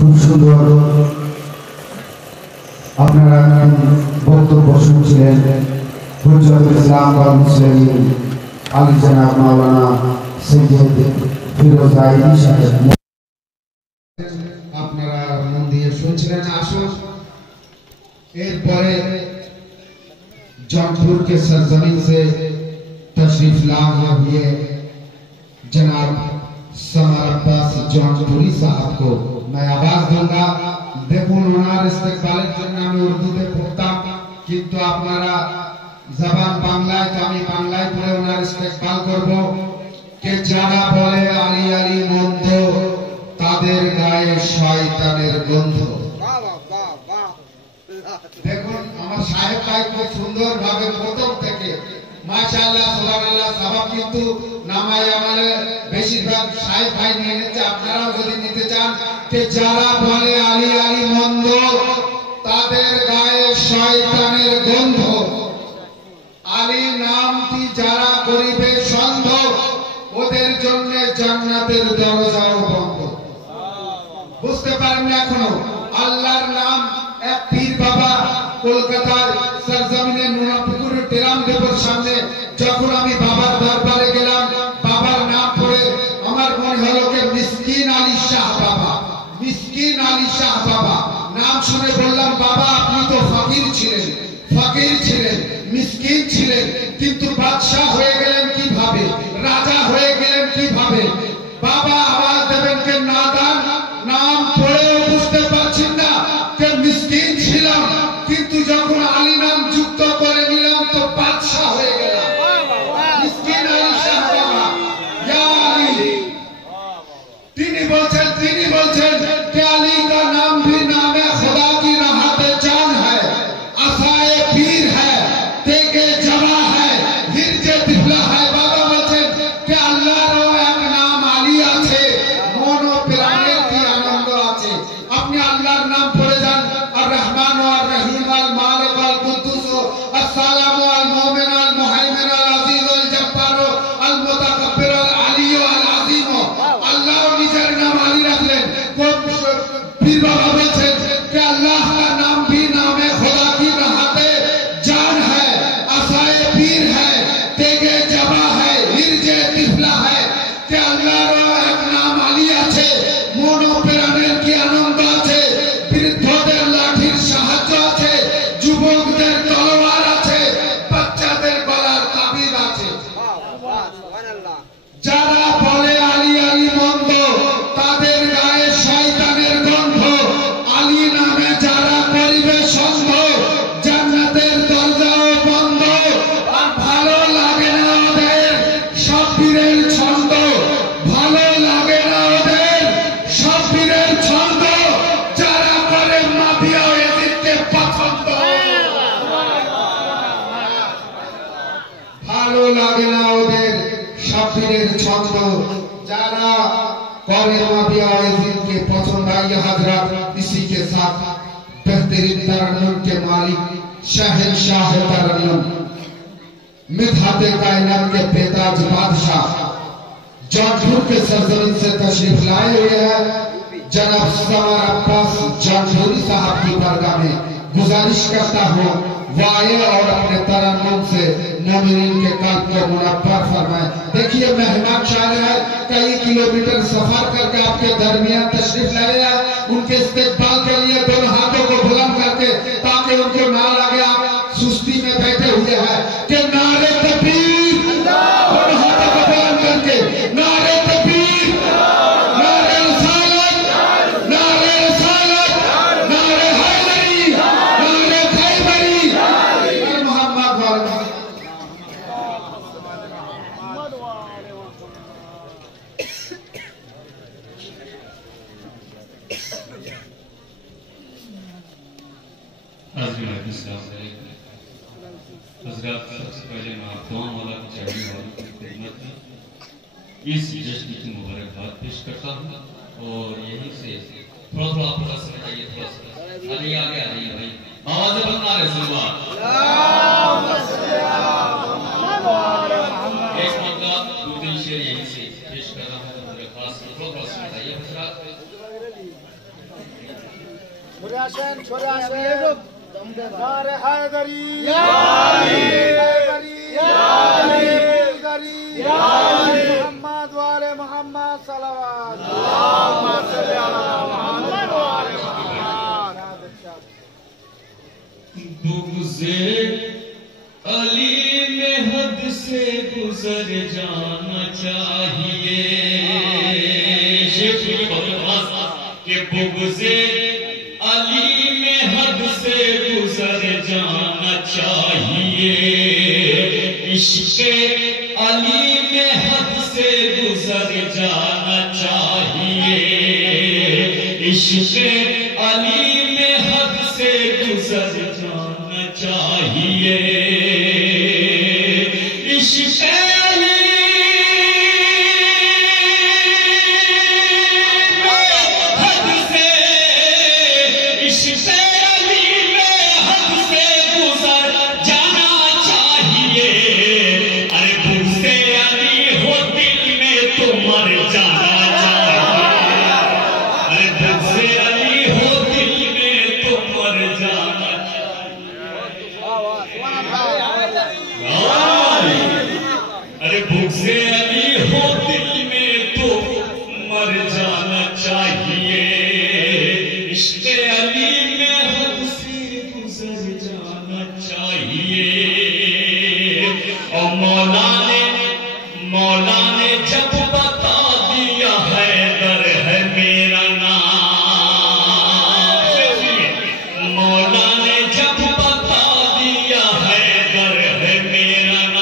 খুব সুন্দর আপনারা বক্তব্য শুনছিলেন হুজুরুল ইসলাম ওয়াল মুসলিমিন আলী জনাব মাওলানা সৈয়দ ফিরোজ আইনি সাহেব। আপনারা মন দিয়ে শুনছিলেন। আসুন एरपरे जौनपुर के सरजमीन से तशरीफ लाए हुए जनाब समर अब्बास जौनपुरी साहब को मैं आवाज दूंगा। देखुन ओनार इस्तेकबालेर जन्य आमी उर्दूते पढ़ताम किन्तु आपनारा जबान बांगलाय तो आमी बांगलाय पढ़े ओनार इस्तेकबाल करब। के जारा बोले आली आली मन्द तादेर गाये शयतानेर गन्ध। দেখুন আমার সাহেব ভাই খুব সুন্দর ভাবে প্রথম থেকে মাশাআল্লাহ সুবহানাল্লাহ সবাব কিন্তু নামায় আমালে বেশিরভাগ সাহেব ভাই নিয়ে নিচ্ছে। আপনারাও যদি নিতে চান যে যারা বলে আলী আলী মন্দ তাদের গায়ে শয়তানের গন্ধ, আলী নামটি যারা করিবে সন্ধ ওদের জন্য জান্নাতের দরজাও বন্ধ। বুঝতে পারেন না এখনো আল্লাহর নাম এক পীর বাবা কলকাতার সরজমিনে নুনাপুকুর টেরাম দেবর সামনে যখন আমি বাবার দরবারে গেলাম, বাবার নাম পড়ে আমার মনে হলো যে মিসকিন আলী শাহ বাবা, মিসকিন আলী শাহ বাবা নাম শুনে বললাম বাবা আপনি তো ফকির ছিলেন, ফকির ছিলেন, মিসকিন ছিলেন, কিন্তু বাদশা হয়ে গেলেন কিভাবে, রাজা হয়ে গেলেন কিভাবে? বাবা আওয়াজ দেবেন কে নাদান, নাম পড়েও বুঝতে পারছেন না যে মিসকিন ছিলাম, কিন্তু যখন আলী নাম যুক্ত করে নিলাম তো বাদশা হয়ে গেলাম। মিসকিন আলী শাহ বাবা ইয়া আলী তিনি বলছেন कि अली का नाम भी नाम है खुदा की राहत जान है, आसाए पीर है, तेगे जवा है, हिरजे तिफला है। बाबा বলছেন कि আল্লাহর এক নাম আলী আছে, মন ও প্রাণে কি আনন্দ আছে। আপনি আল্লাহর নাম পড়ে যান, আর রহমান আর রহিম আল মালিক আল কুদ্দুস আসসালাম আল মুমিন আল মুহাইমিন আল আজিজ আল জব্বার আল মুতাকাব্বির আল আলী আল আযীম। আল্লাহ নিজের নাম আলী রাখলেন। पीर बाबा বলছেন कि अल्लाह का नाम भी नाम है खुदा की राहत जान है, आसाए पीर है, तेगे जवा है, हिरजे तिफला है। कि আল্লাহর এক নাম আলী আছে, মন ও প্রাণের কি আনন্দ আছে, বৃদ্ধদের লাঠির সাহায্য আছে, যুবকদের তলোয়ার আছে, বাচ্চাদের গলার তাবিজ আছে। যারা বলে আলী আলী মন্দ তাদের গায়ে শয়তানের গন্ধ, আলী নামে যারা করিবে সন্ধ জান্নাতের দরজাও বন্ধ। আর ভালো লাগে না ওদের সব পীরের ছন্দ, ভালো লাগে না ওদের সব পীরের ছন্দ, যারা করে মাফিয়া এদিকে পছন্দ। ভালো লাগে না ওদের সব পীরের ছন্দ, যারা करे माफिया इज़िन के पसंद आए हजरत। इसी के साथ बेहतरीन तरन्नुम के मालिक शहंशाह तरन्नुम मिधाते कायनात के बेताज बादशाह जौनपुर के सरजमीन से तशरीफ लाए हुए हैं जनाब समर अब्बास जौनपुरी साहब की बारगाह में गुजारिश करता हूँ वाये और अपने तरन्नुम से मोमिनीन के कल्ब को मुनव्वर फरमाए। देखिए मेहमान शायर है, कई किलोमीटर सफर करके आपके दरमियान तशरीफ लाए हैं, उनके इस्तेकबाल के लिए दोनों हाथों को बुलंद करके ताकि उनको ना लगे आप सुस्ती में बैठे हुए हैं कि नारे तकबीर, दोनों हाथों को बुलंद करके नारे तकबीर, नारे रिसालत, नारे रिसालत, नारे हैदरी, नारे खैबरी, मोहम्मद वाले। हज़रत सबसे पहले मैं तमाम वाला चाहने वालों की खिदमत में इस जश्न की मुबारकबाद पेश करता हूँ। और यहीं से थोड़ा थोड़ा आपका समय चाहिए, थोड़ा सा आगे आ रही है भाई, आवाज़ें बंद आ रहे सुबह। एक मतलब दूसरी शेर यहीं से पेश कर रहा हूँ, खास थोड़ा थोड़ा समय चाहिए हज़रत। नारे हैदरी मोहम्मद वाले मोहम्मद सलावत बुग़्ज़े अली में हद से गुजर जाना चाहिए कि बुग़्ज़े अली में हद से गुजर जाना चाहिए इश्क़े अली में हद से गुजर जाना चाहिए इश्क़े अली में हद से गुजर जाना चाहिए इश्क़े बुग़्ज़े अली हो दिल में तो मर जाना चाहिए इश्क़े अली में हद से गुजर जाना चाहिए और मौला ने जब बता दिया हैदर है मेरा नाम मौला ने जब बता दिया हैदर है मेरा नाम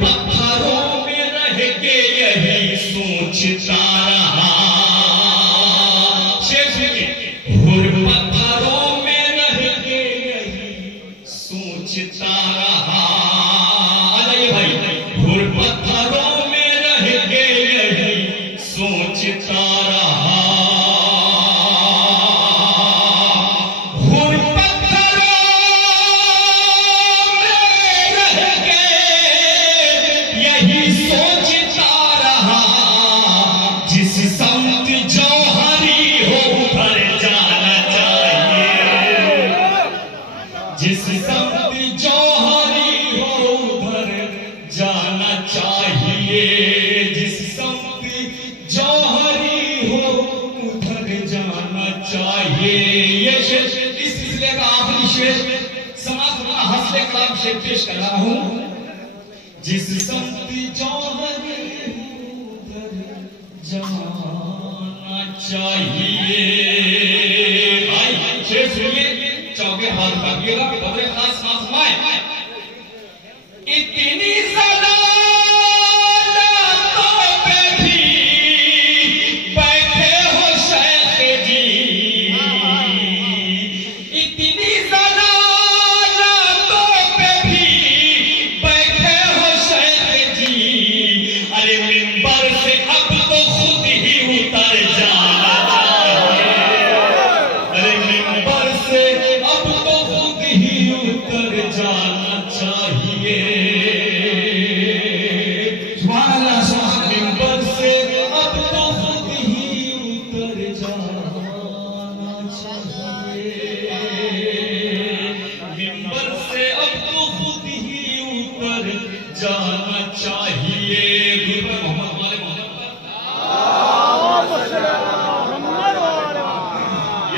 पत्थरों में रह के यही सोचता रहा पत्थरों में रह के यही सोचता रहा भाई पत्थरों में रह के यही सोचता रहा जिस संत जौहरी हो उधर जाना चाहिए जिस संत जौहरी हो उधर जाना चाहिए ये शेर इस सिलसिले का आखिरी शेर समाज का हंसले का शेर पेश कर रहा हूं जिस संत जौहरी उधर जाना चाहिए भाई शेर सुनिए चौके हाथ काटिएगा बड़े खास सांस माए इतनी सलालतों पे भी बैठे हो शेख जी इतनी सलालतों पे भी बैठे हो शेख जी अरे मिंबर से अब तो खुद ही उतर जाना अरे मिंबर से उतर जाना चाहिए मिंबर से अब तो खुद ही उतर जाना चाहिए मिंबर से अब तो खुद ही उतर जाना चाहिए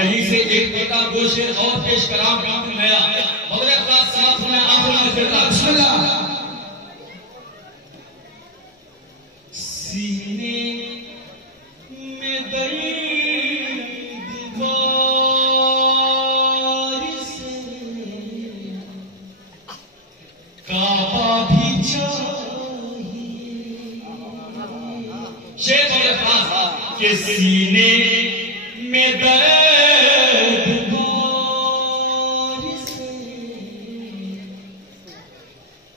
यहीं से एक बेटा दो शेर और पेश करा नया सीने शेर थोड़े पास के सीने में दर्द से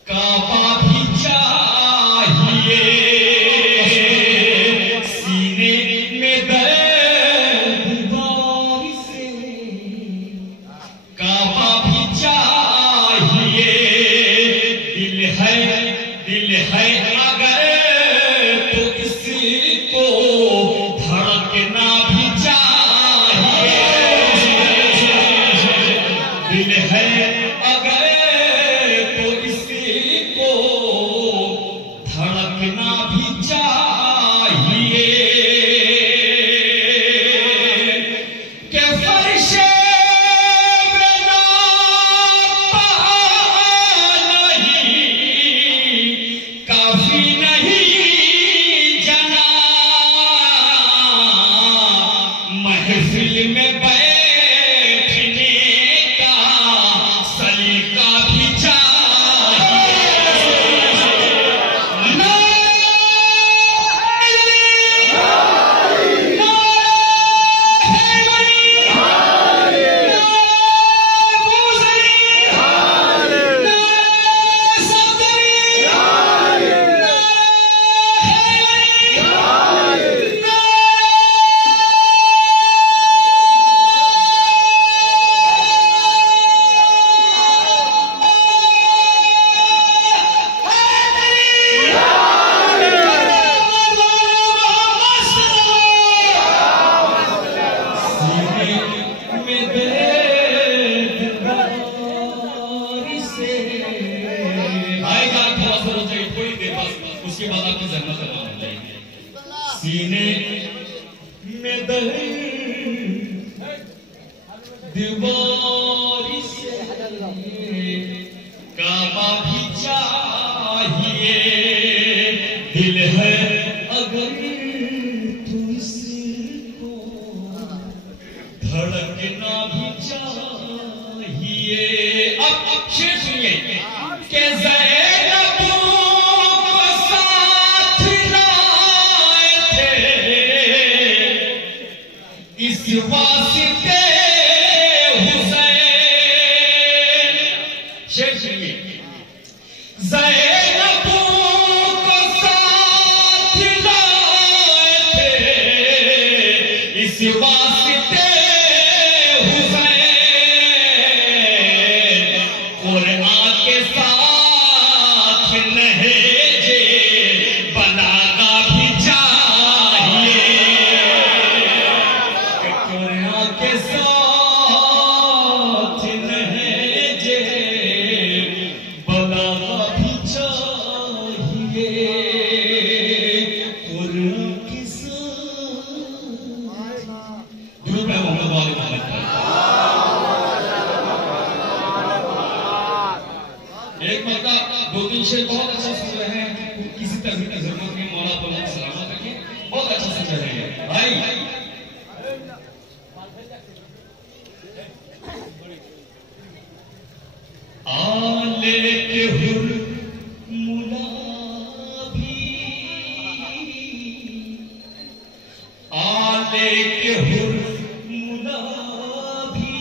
काबा भी चाहिए, सीने में दर्द से काबा भी चाहिए, दिल है अगर तो इसको धड़कना भी चाहिए, दिल है अगर तो इसको धड़कना भी चाहिए, के फर्शे महफिल में बैठने का सलीका भी उसके बाद आपकी जन्नत अता हो जाएगी। सीने में दर्द दीवार से काबा भी चाहिए, दिल है अगर तो इसको धड़कना भी चाहिए। अब शेर सुनिए के इस वास्ते हुसैन, शेर सुनिए, ज़ैनब को साथ लाए थे, इस वास्ते हुसैन, कुरान के साथ नहेजे बलागा भी चाहिए, के साथ नहेजे बलागा भी चाहिए, कुरान के साथ दुरूद है मोहम्मद वाले मोहम्मद पर। एक मौका दो तीन शेर बहुत अच्छा सुन रहे हैं, किसी तरह की जरूरत नहीं, मौला पर सलामत रखिए, बहुत अच्छा सुन रहे हैं भाई। आले के हुर मुला भी, आले के हुर मुला भी,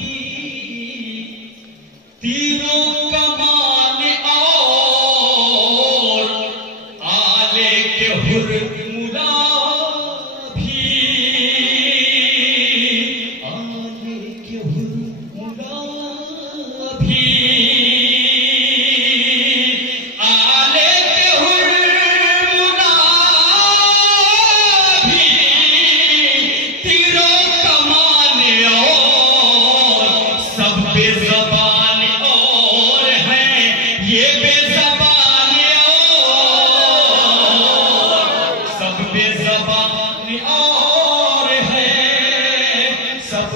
तीरों कमान और आले के हुर मुला भी, आले के हुर मुला भी, सब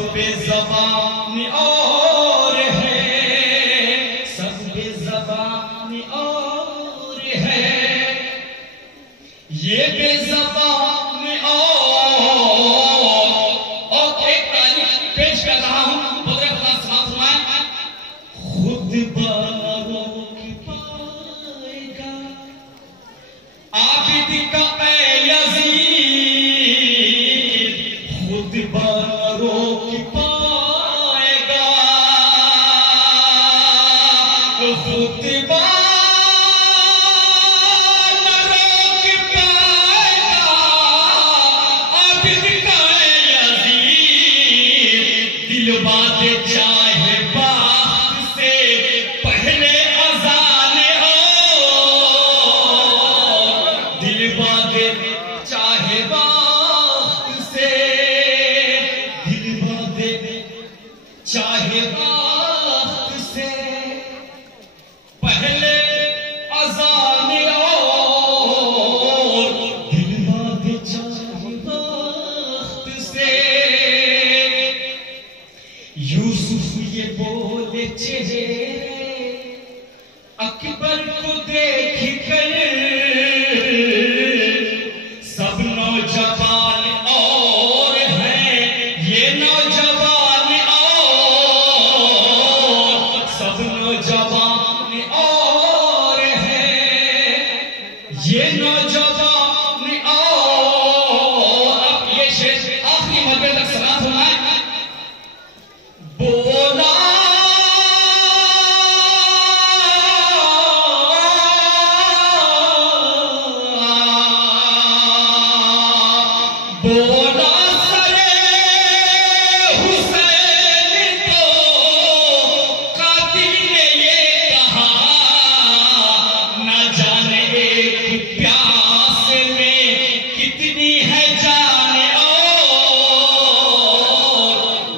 बेज़बान और है, सब बेज़बान और है, ये बेज़बान और एक तारीफ पेश कर रहा हूं, बगैर खुदा समाप्त हुआ, खुद बारों की पाएगा आबिद का यज़ीद जवानी और अब ये शेर आखिरी मरतबे तक समाप्त होना है। बोला बोला सरे हुसैन तो कातिल ने ये कहा, न जाने एक प्यास में कितनी है जान और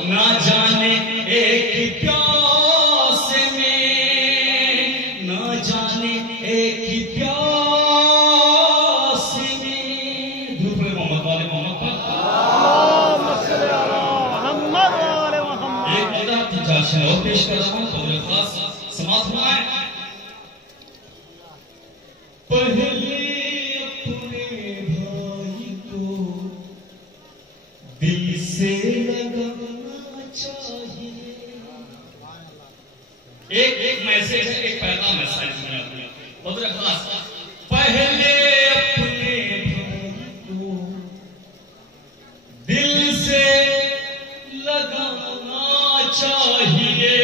न जाने एक प्यास में, न जाने एक प्यास में। दूसरे मोहम्मद वाले मोहम्मद एक मदद की जाशन और पेश कर रहा हूं, खबरें खास समाप्त हुआ है। पहले अपने भाई को दिल से लगाना चाहिए। एक मैसेज है, एक पहला मैसेज है खबरें खास। पहले अपने भाई को दिल से लगाना चाहिए।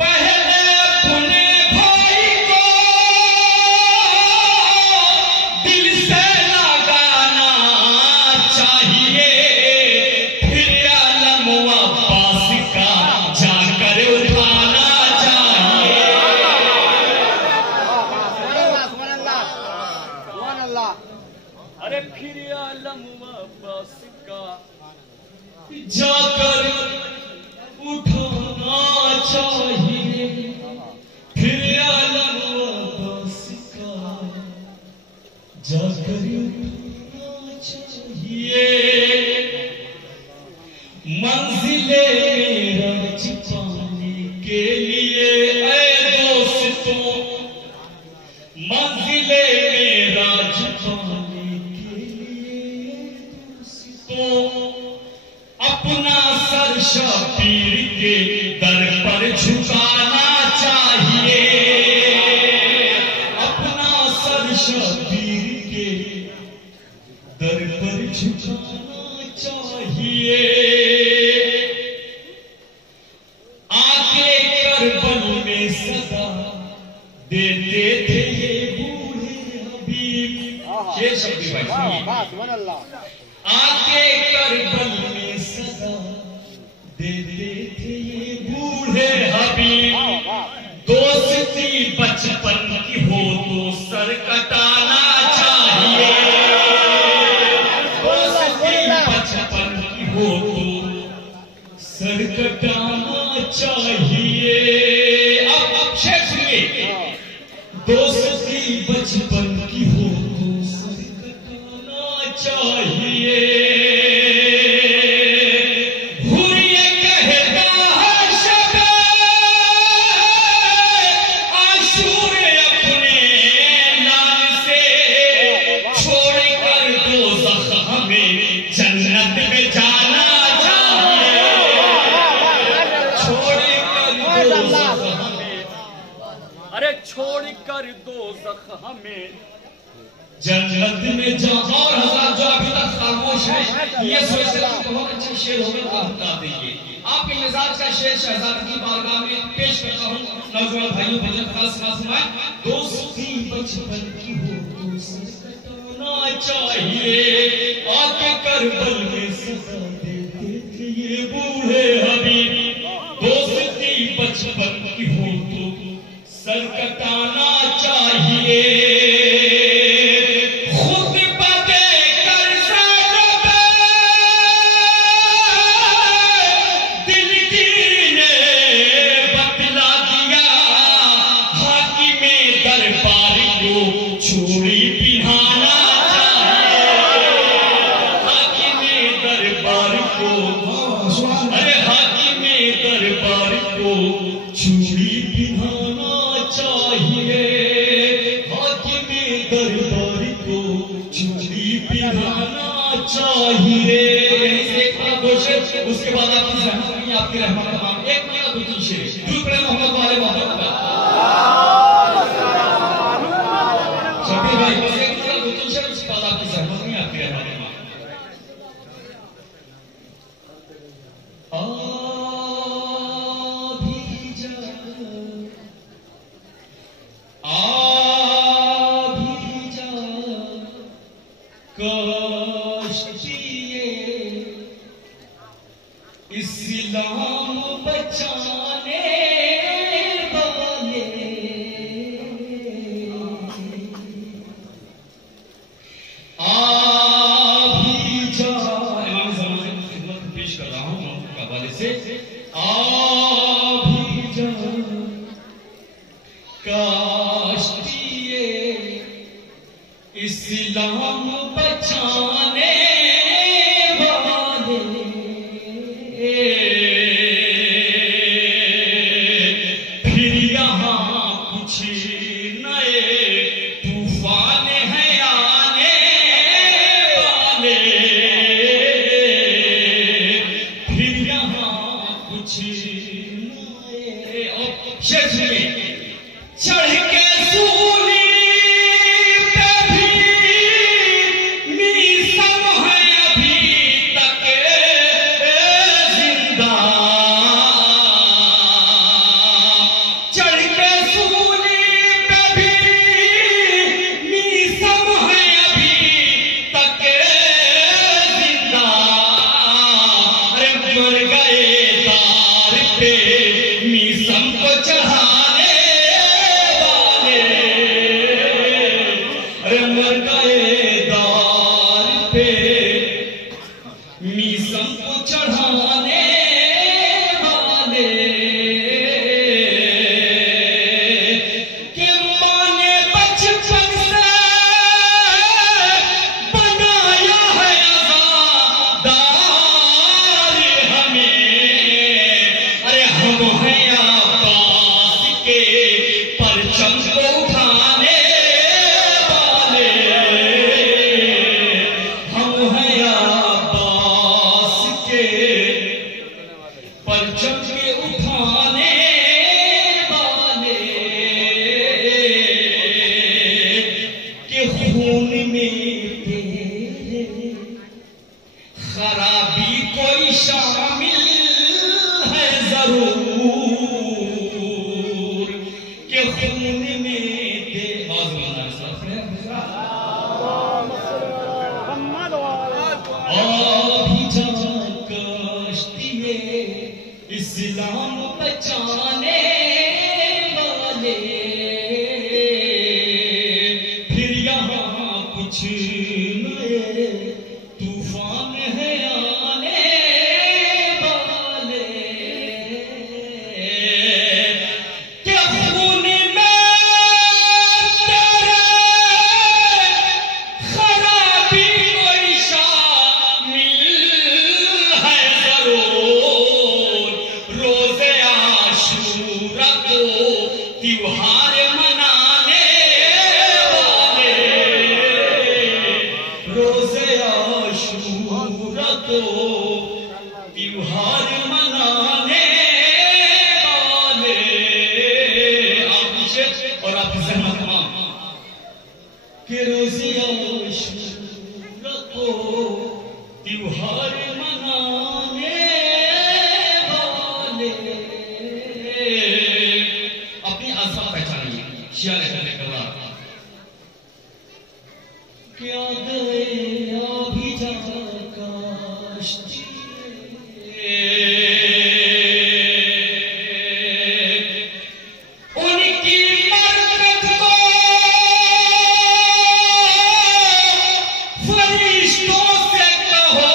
पहले अपने भाई को दिल से लगाना चाहिए, फिर आलम अब्बास का जाकर उठाना चाहिए। अरे फिर आलम अब्बास का जाकर उठाना चाहिए, फिर आलम अब्बास का जाकर उठाना चाहिए। मंजिले राज पाने के लिए ऐ दोस्तों, मंजिले राज पाने के लिए दोस्तों, अपना सर शबीर के दर पर झुकाना चाहिए। अपना सर शबीर के दर पर झुकाना चाहिए। आके करबल में सदा देते थे ये बूढ़े हबीब। शेर शब्द भाई आके करबल में सदा देते थे ये बूढ़े हबीब। दोस्ती बचपन की हो तो सर कटाना चाहिए। दोस्ती बचपन की हो तो सर कटाना चाहिए। अब शेर सुनिए। दोस्ती बचपन की हो तो सर कटाना चाहिए। हुर्रिये कहता है शबे आशूर अपने लाल से, छोड़ कर दोज़ख हमें जन्नत में जाना चाहिए। छोड़ कर दोज़ख हमें, अरे छोड़ कर दोज़ख हमें जन्नत में जा। और हज़रात जो अभी तक खामोश है, ये सोच रहे हैं कि बहुत अच्छे शेर होंगे तो बता देंगे। आपके मिजाज का शेर शहजादी की बारगाह में पेश करता हूँ। नौजवान भाइयों भजन खास सुनाए। दोस्ती बचपन की हो तो सर कटाना चाहिए। आके करबल में सदा देते थे ये बूढ़े हबीब। दोस्ती बचपन की हो तो सर कटाना चाहिए। उसके बाद आपकी रहमत, आपकी रहमत, एक महीना 2-3 शेर। दूसरे मोहम्मद वाले मोहम्मद इस्लाम बचाने वाले फिर यहाँ कुछ नए तूफान हैं आने वाले, फिर यहाँ कुछ नए शेष में चढ़ के सूली पे भी मीसम है अभी तक जिंदा, चढ़ के सूली पे भी मीसम है अभी तक जिंदा। अरे मर गए तार पे मीसम को चढ़ाने वाले, अरे मर गए दार पे मीसम को चढ़ाने वाले, कि माने बचपन से बनाया है आज़ादार हमें, अरे हम हैं आबाद के परचम को उठाने वाले, हम हैं आबाद के परचम के उठाने वाले, कि खून में तेरे खराबी कोई शामिल है जरूर, कि खून में इस्लाम बचाने वाले, फिर यहाँ कुछ नए तूफान है आने वाले, कि खून में तेरे खराबी कोई शामिल है जरूर, रोज़े आशूरा को त्योहार मनाने वाले, रोज़े आशूरा को त्योहार मनाने वाले। आप पीछे और आप सहमत मां कि रोज़े आशूरा को त्योहार मनाने वाले, अपनी आस्था पहचानिए शेयर करने के बाद। क्या गए अभी काश्ती उनकी मरकत को फरिश्तों से कहो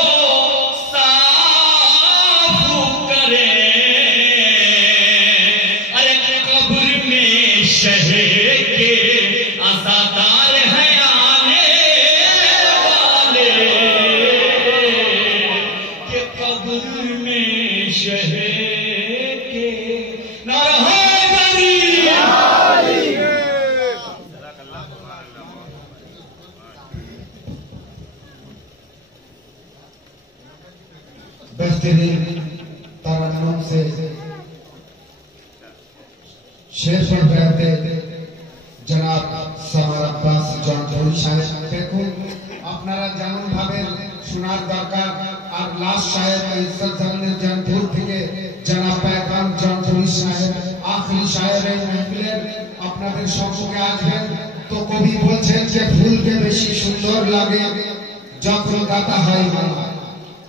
साफ करें, अरे कब्र में शहर के अज़ादार हैं आने वाले, कि कब्र में शहर के नारा बेहतरीन तरन्नुम से शेर पर रहते जनाब সামার আব্বাস জনপুরি সাহেব, দেখুন আপনারা যেমন ভাবে শোনার দরকার, আর লাস্ট সাহেব ইজ্জত জামিনের জনপুর থেকে জনাব পেগাম জনপুরি সাহেব আখরি সাহেবের মেহফিলের আপনাদের সম্মুখে আসবেন। তো কবি বলছেন যে ফুলকে বেশি সুন্দর লাগে যখন গাতা হয় মালা,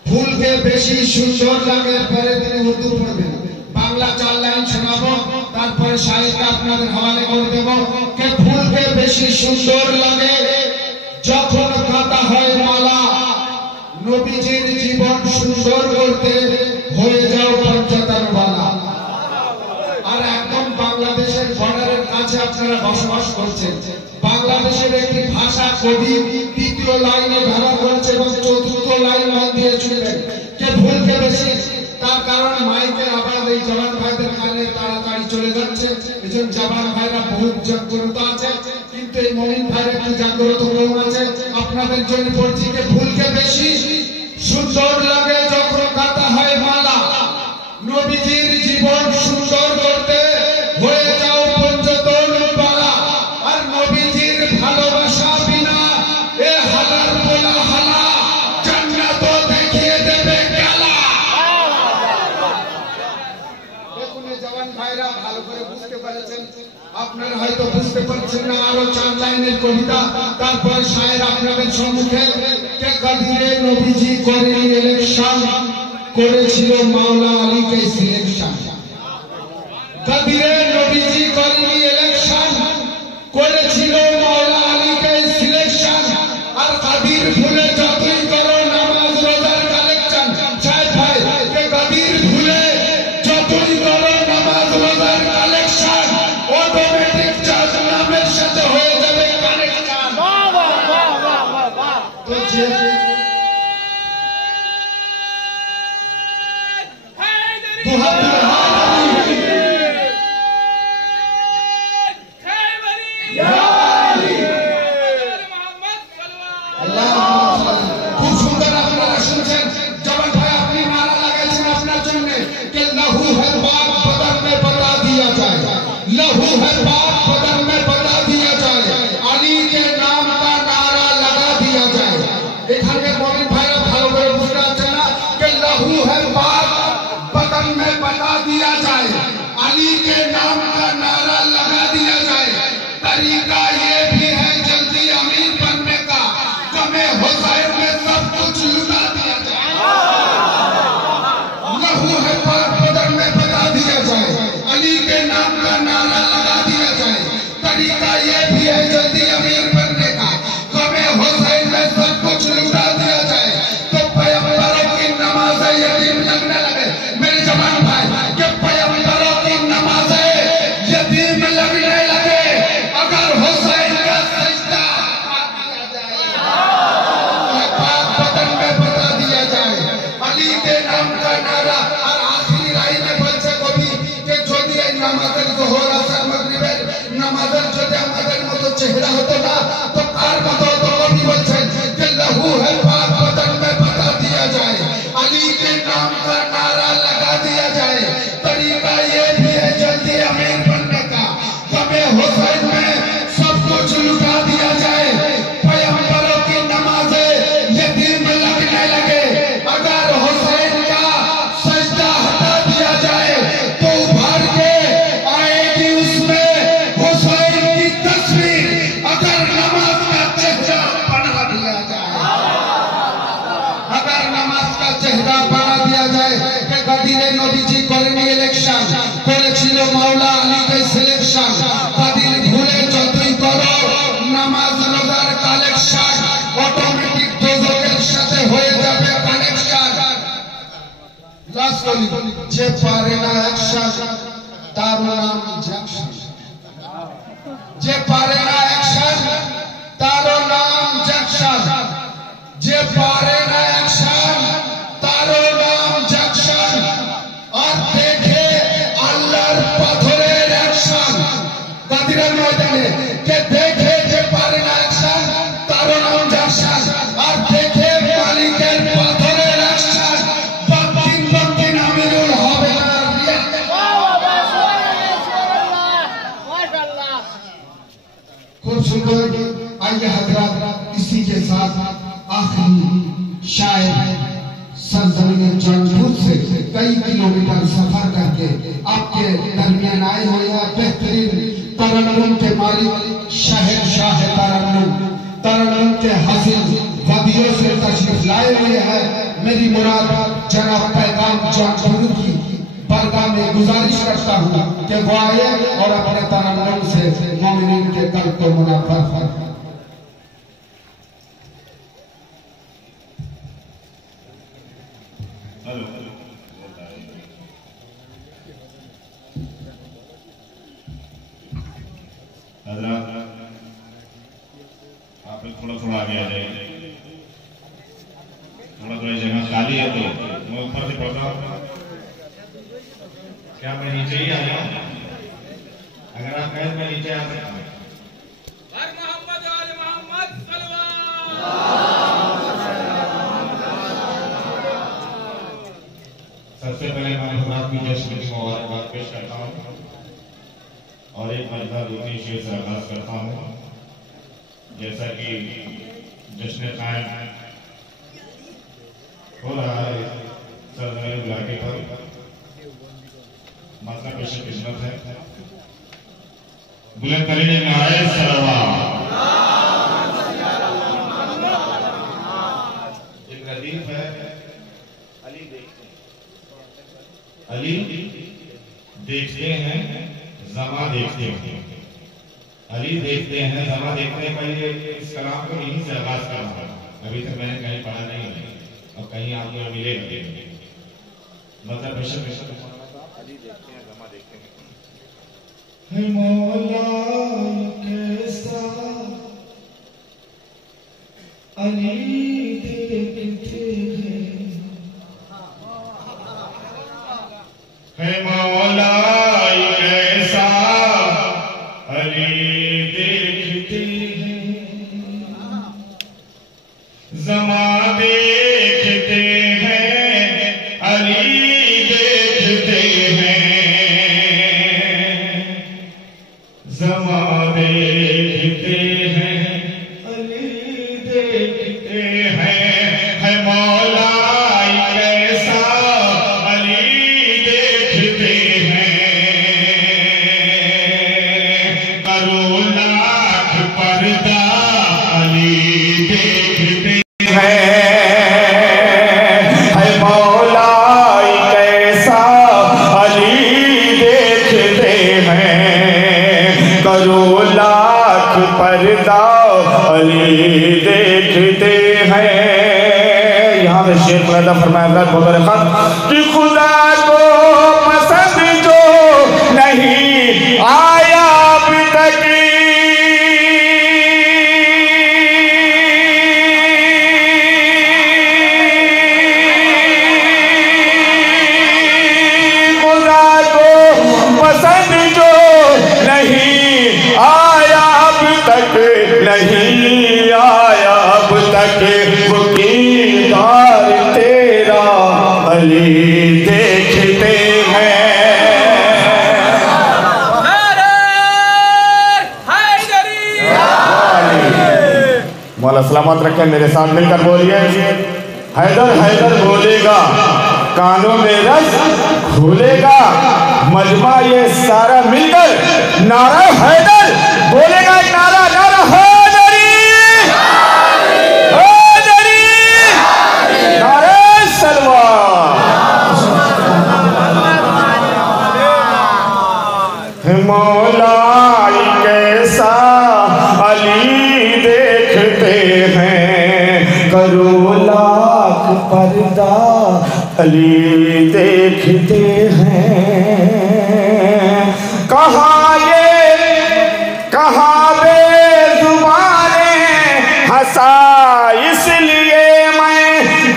ফুলকে বেশি সুন্দর লাগে, পরে তিনি উর্দু পড়বেন, বাংলা 4 লাইন শোনাবো, তারপরে সাহিত্য আপনাদের হওয়ালে করে দেব। কে ফুলকে বেশি সুন্দর লাগে যখন গাতা হয় মালা, নবীজির জীবন সুন্দর করতে হয়ে যাও পঞ্চাতার বালা। আর একদম বাংলাদেশের বর্ডারের কাছে আপনারা বসবাস করছেন। বাংলাদেশের একটি ভাষা কবি তৃতীয় লাইনে ব্যবহার করেছে এবং চতুর্থ লাইন মন দিয়ে শুনবেন, কে ভুলকে বেশি। তার কারণ মাইকের আওয়াজ এই জওয়ান ভাইদের কানে তাড়াতাড়ি চলে যাচ্ছে। এজন্য জওয়ান ভাইরা বহু জাগ্রত আছে, কিন্তু এই মমিন ভাইরা একটু জাগ্রত কম আছে। আপনাদের জন্য পড়ছি, কে ভুলকে বেশি। সুন্দর লাগে যখন কাটা হয় মালা, নবীজির জীবন সুন্দর করতে হয়ে যাও পঞ্চতন বালা। আর নবীজির ভালোবাসা বিনা এ হালার বলা হালা, জান্নাত দেখিয়ে দেবে কালা। দেখুন জওয়ান ভাইরা ভালো করে বুঝতে পেরেছেন, আপনারা হয়তো বুঝতে পারছেন না। আরো 4 লাইনের কবিতা, তারপরে শায়ের আপনাদের সম্মুখে। কে কাদিরে নবীজি করেনি ইলেকশন, করেছিল মাওলা আলীকে সিলেকশন। কাদিরে নবীজি করেনি ইলেকশন, করেছিল মাওলা আলীকে সিলেকশন। আর কাদির ভুলে যতই করো নামাজ রোজার কালেকশন। শায়ের ভাই, কে কাদির ভুলে যতই করো নামাজ রোজার কালেকশন, অটোমেটিক চার্জ নামের সাথে হয়ে যাবে কানেকশন। বাহ বাহ বাহ বাহ বাহ। তো যে খুব সুন্দর আপনারা শুনছেন। জওয়ান ভাই আপনি নারা লাগাইছেন আপনার জন্য, कि लहू है पाक बदन में बता दिया जाए, लहू है पाक बदन में बता दिया जाए, अली के नाम का नारा लगा दिया जाए। এখানে মমিন ভাইরা ভালো করে বুঝতে পারছেন না, कि लहू है पाक बदन में बता दिया जाए, अली के नाम का नारा लगा दिया जाए। तरीका ये भी है जल्दी अमीर बनने का, कमे हुसैन में सब कुछ लुटा दिया जाए। लहू है पाक बदन में बता दिया जाए, अली के नाम का नारा लगा दिया जाए। तरीका ये भी है जल्दी अमीर बनने का, कमे हुसैन में सब कुछ लुटा दिया जाए। तो पैगंबरों की नमाज यतीम लगने लगे। मेरे जवान भाई, कि पैगंबरों की नमाज यतीम लगने लगे अगर हुसैन का सजदा दिया जाए, पाक बदन में बता दिया जाए, अली के नाम का नारा। और आखिरी लाइन में বলছে কবি, যে যদি এই নামাজের জোহর আসর মাগরিবের নামাজের যদি আমাদের মতো চেহারা হতো না, তো কার মতো হতো? কবি বলছেন যে लहू है पाक बदन में बता दिया जाए, अली के नाम का नारा लगा दिया जाए। तरीका ये भी है जल्दी अमीर बनने का, कमे हुसैन में सब कुछ लुटा दिया जाए। पैगंबरों की नमाज़ें यतीम लगने लगे अगर हुसैन का सजदा हटा दिया जाए, तो उभर के आएगी उसमें हुसैन की तस्वीर अगर नमाज का चेहरा बना दिया जाए। अगर नमाज का चेहरा बना दिया जाए, कि কাদিরে নবীজি করেনি ইলেকশন, করেছিল মাওলা আলীকে সিলেকশন। কাদির ভুলে যতই করো নামাজ রোজার কালেকশন, অটোমেটিক দোজখের সাথে হয়ে যাবে কানেকশন। লাস্ট বলি, যে পারে না অ্যাকশন তার নাম জ্যাকশন। যে পারে না অ্যাকশন তার নাম জ্যাকশন। যে পারে না অ্যাকশন তার নাম জ্যাকশন। আর দেখে আল্লাহর পাথরের অ্যাকশন কাদিরের ময়দানে, কে দেখে যে পারে না অ্যাকশন তার নাম জ্যাকশন। আর দেখে মালিকের পাথরের অ্যাকশন বাকিন বাকিন আমিরুল হবে না। खूब सुंदर। आइए हजरात, इसी के साथ आखिरी शायर सरजमीन जौनपुर से कई किलोमीटर सफर करके आपके दरमियान आए हुए हैं बेहतरीन तरन्नुम के मालिक शहंशाह तरन्नुम, तरन्नुम के हासिल वादियों से तशरीफ लाए हुए हैं। मेरी मुराद जनाब पैगाम जौनपुर की बरगाह में गुजारिश करता हूँ कि वो आए और अपने तरन्नुम से मोमिनीन के कल्ब को मुनव्वर फरमाए। थोड़ा थोड़ा आगे आ जाइए। थोड़ा थोड़ा जगह खाली है तो मैं ऊपर से पढ़ता हूँ। क्या मैं नीचे ही आ जाऊँ? अगर आप कहें मैं नीचे आ सकता हूँ। सबसे पहले मैं हजरात की जश्न की मुबारकबाद पेश करता हूँ और एक मजदा दूसरी शेर से आगाज करता हूँ। जैसा कि जश्न कायम हो रहा है सरजमीन इलाके पर, मतलब पेश किस्मत है। बुलंद करीने नारे सलवात। एक रदीफ है, अली देखते हैं ज़मा देखते हैं। अली देखते हैं ज़मा देखते हैं। पहले इस कलाम को यहीं से आगाज कर रहा हूँ। अभी तक मैंने कहीं पढ़ा नहीं है और कहीं आपको मिलेगा। मतलब बेशक अली देखते हैं ज़मा देखते हैं। मौला कैसा अली देखते हैं, मौला कैसा अली देखते हैं, ज़मा देखते हैं, अली देखते हैं, ज़मा देखते हैं, अली देखते हैं। है मौला कैसा अली देखते हैं, करो लाख पर्दा अली देखते हैं। है मौला कैसा अली देखते हैं, करो लाख पर्दा अली देखते हैं। यहाँ पे शेर पैदा फरमाया कि खुदा को पसंद जो नहीं आया अब तक, खुदा को पसंद जो नहीं आया अब तक, नहीं आया अब तक, वो कीदार तेरा अली देखते हैं। मौला सलामत रखे। मेरे साथ मिलकर बोलिए, हैदर हैदर बोलेगा कानों में रस घोलेगा, मजमा ये सारा मिलकर नारा हैदर बोलेगा। नारा नारा हैदरी, हैदरी, नारे सलवा। मौला कैसा अली देखते हैं, करो लाख पर्दा अली देखते हैं। कहाँ बेजुबाने हंसा इसलिए मैं,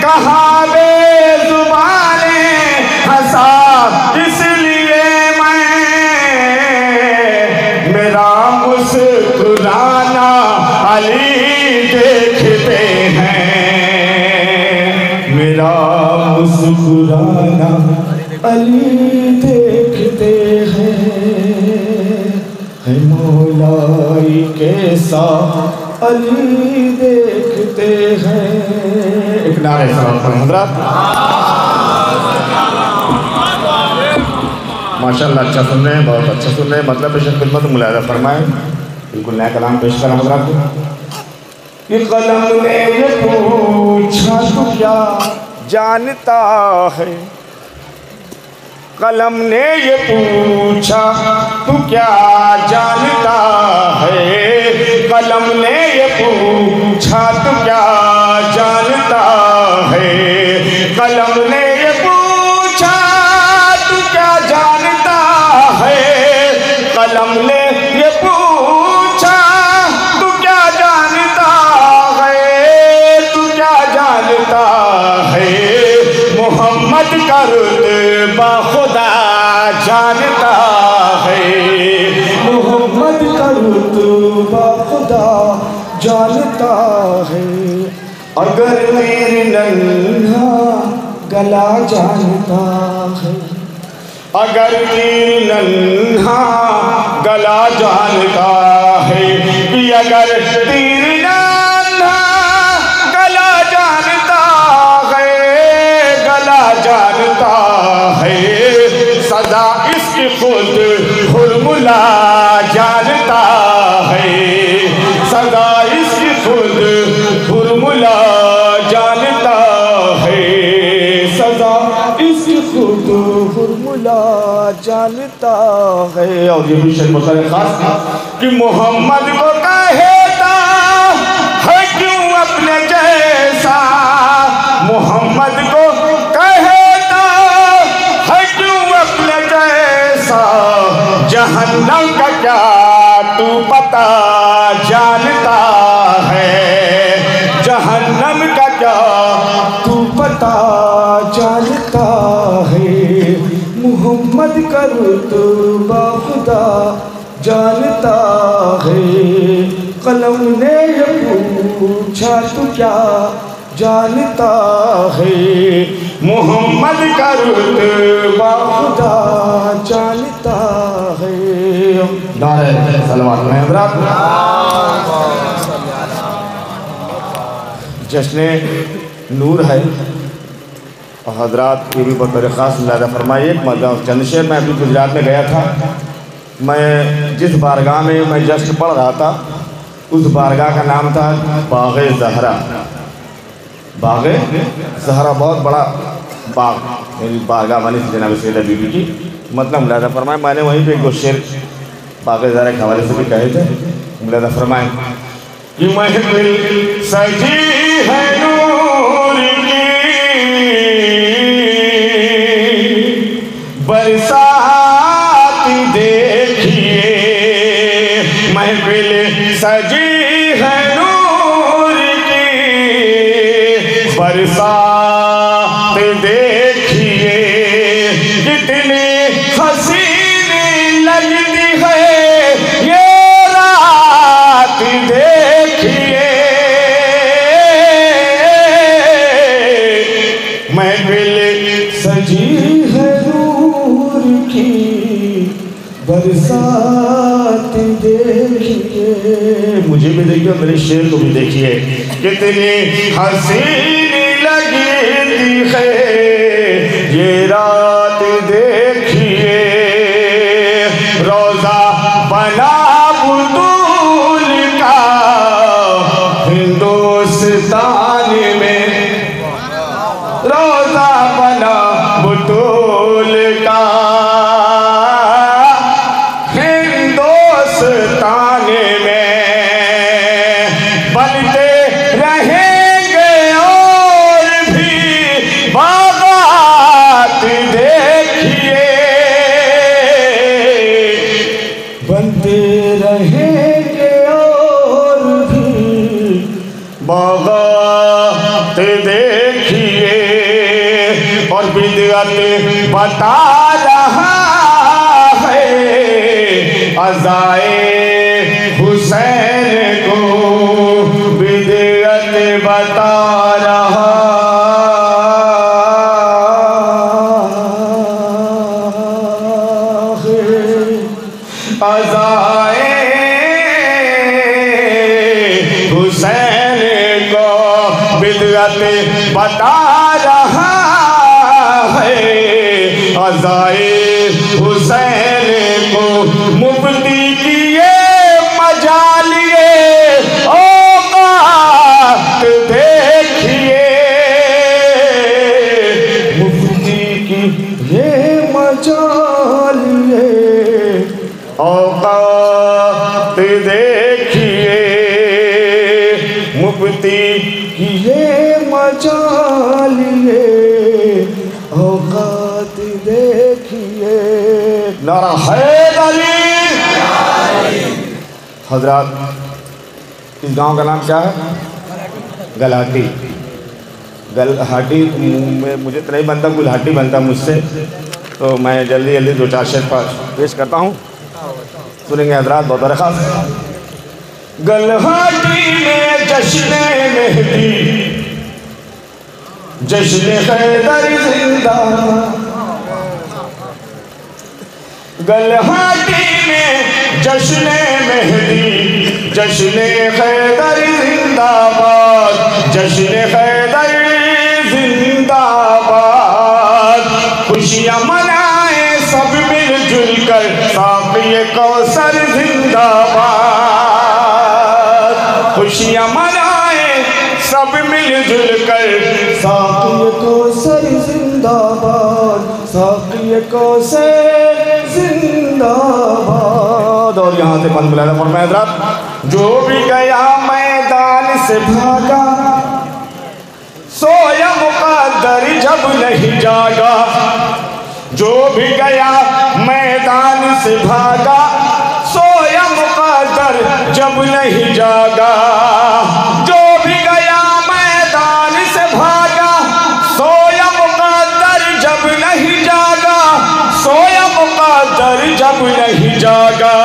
कहाँ बेजुबाने हंसा इसलिए मैं, मेरा मुस्कुराना अली देखते हैं, मेरा मुस्कुराना अली देखते हैं। है मौला कैसा अली देखते हैं। एक नारे हजरात माशाल्लाह अच्छा सुन रहे हैं, बहुत अच्छा सुन रहे हैं। मतलब पेश खिदमत मुलाहिजा फरमाएं। बिल्कुल नया कलाम पेश करा हजरात को। ये कलम ने ये पूछा तू क्या जानता है, कलम ने ये पूछा तू क्या जानता है, कलम ने ये पूछा तू क्या जानता है, कलम ने ये पूछा तू क्या जानता है, कलम ने ये पूछा तू क्या जानता बाखुदा जानता है। अगर तीर नन्हा गला जानता है, अगर तीर नन्हा गला जानता है, कि अगर तीर नन्हा गला जानता है, गला जानता है, सदा इसकी खुद फॉर्मूला जानता है, सदा इसकी खुद फॉर्मूला जानता है, सदा इसकी खुद फॉर्मूला जानता है। और ये भी शेर मुसर खास कि मोहम्मद को कहता है क्यों अपने जैसा, मोहम्मद को कहता है क्यों अपने जैसा, जहन्नम का क्या तू पता जानता है, जहन्नम का क्या तू पता जानता है। मोहम्मद का रुतबा खुदा जानता है, कलम ने ये पूछा तू क्या जानता है, मोहम्मद का रुतबा खुदा जानता है। नारे सलवात में हज़रात जश्न नूर है और हज़रात की भी बतौर ख़ास मुलाज़ा फरमाइए। मतलब चंदशेर में अभी गुजरात में गया था, मैं जिस बारगाह में मैं जश्न पढ़ रहा था उस बारगाह का नाम था बाग़े ज़हरा। बाग़े ज़हरा बहुत बड़ा बाग, मेरी बारगाह बनी थी जनाब सैयदा बीबी की। मतलब मुलाज़ा फरमाए मैंने वहीं पे एक दो शेर बाग़े ज़हरा के हवाले से भी कहे थे। मुलाज़ा फरमाए कि महफिल सजी है नूर की, बरसात देखिए, महफिल सजी है नूर की, बरसात देखिए, कितनी हसीन लगती है ये रात देखिए, महफिल सजी है नूर की, बरसात देखिए। मुझे भी देखिए, मेरे शेर को भी देखिए, कितनी हसीन लगती है ये रात देखिए, रोजा बना बुतूल का हिंदुस्तान में, रोजा बना बुतूल का हिंदुस्तान में, बनते रहेंगे और भी बागात देखिए, बनते रहेंगे और भी बागात देखिए। और बिदअत बता रहा है अज़ाए हुसैन को, बिदअत बता रहा है अज़ाए हुसैन को, बिदअत बता रहा है अज़ाए हुसैन को, मुफ्ती की ये मजालिए औकात देखिए, मुफ्ती की ये मजालिए औकात देखिए, मुफ्ती की ये मजालिए औकात देखिए। नारा हैदरी। हजरात इस गांव का नाम क्या है? गलहाटी। गलहाटी में मुझे तो नहीं बनता, गुलहाटी बनता मुझसे, तो मैं जल्दी जल्दी दो चार शेर पर पेश करता हूँ, सुनेंगे हजरात बहुत ख़ास। गलहाटी में जश्न मेहदी जश्न हैदर जिंदाबाद। गलहाटी में जश्न मेहदी जश्न हैदर जिंदाबाद जश्न हैदर जिंदाबाद। खुशियाँ मनाए सब मिलजुल कर साक़िए कौसर जिंदाबाद। खुशियाँ मनाए सब मिलजुल कर साक़िए कौसर जिंदाबाद साक़िए कौसर जिंदाबाद। और यहाँ से बंद बुलाना फरमाया हज़रत, जो भी गया मैदान से भागा सोया मुक़द्दर जब नहीं जागा। जो भी गया मैदान से भागा सोया मुक़द्दर जब नहीं जागा। जो भी गया मैदान से भागा सोया मुक़द्दर जब नहीं जागा सोया मुक़द्दर जब नहीं जागा।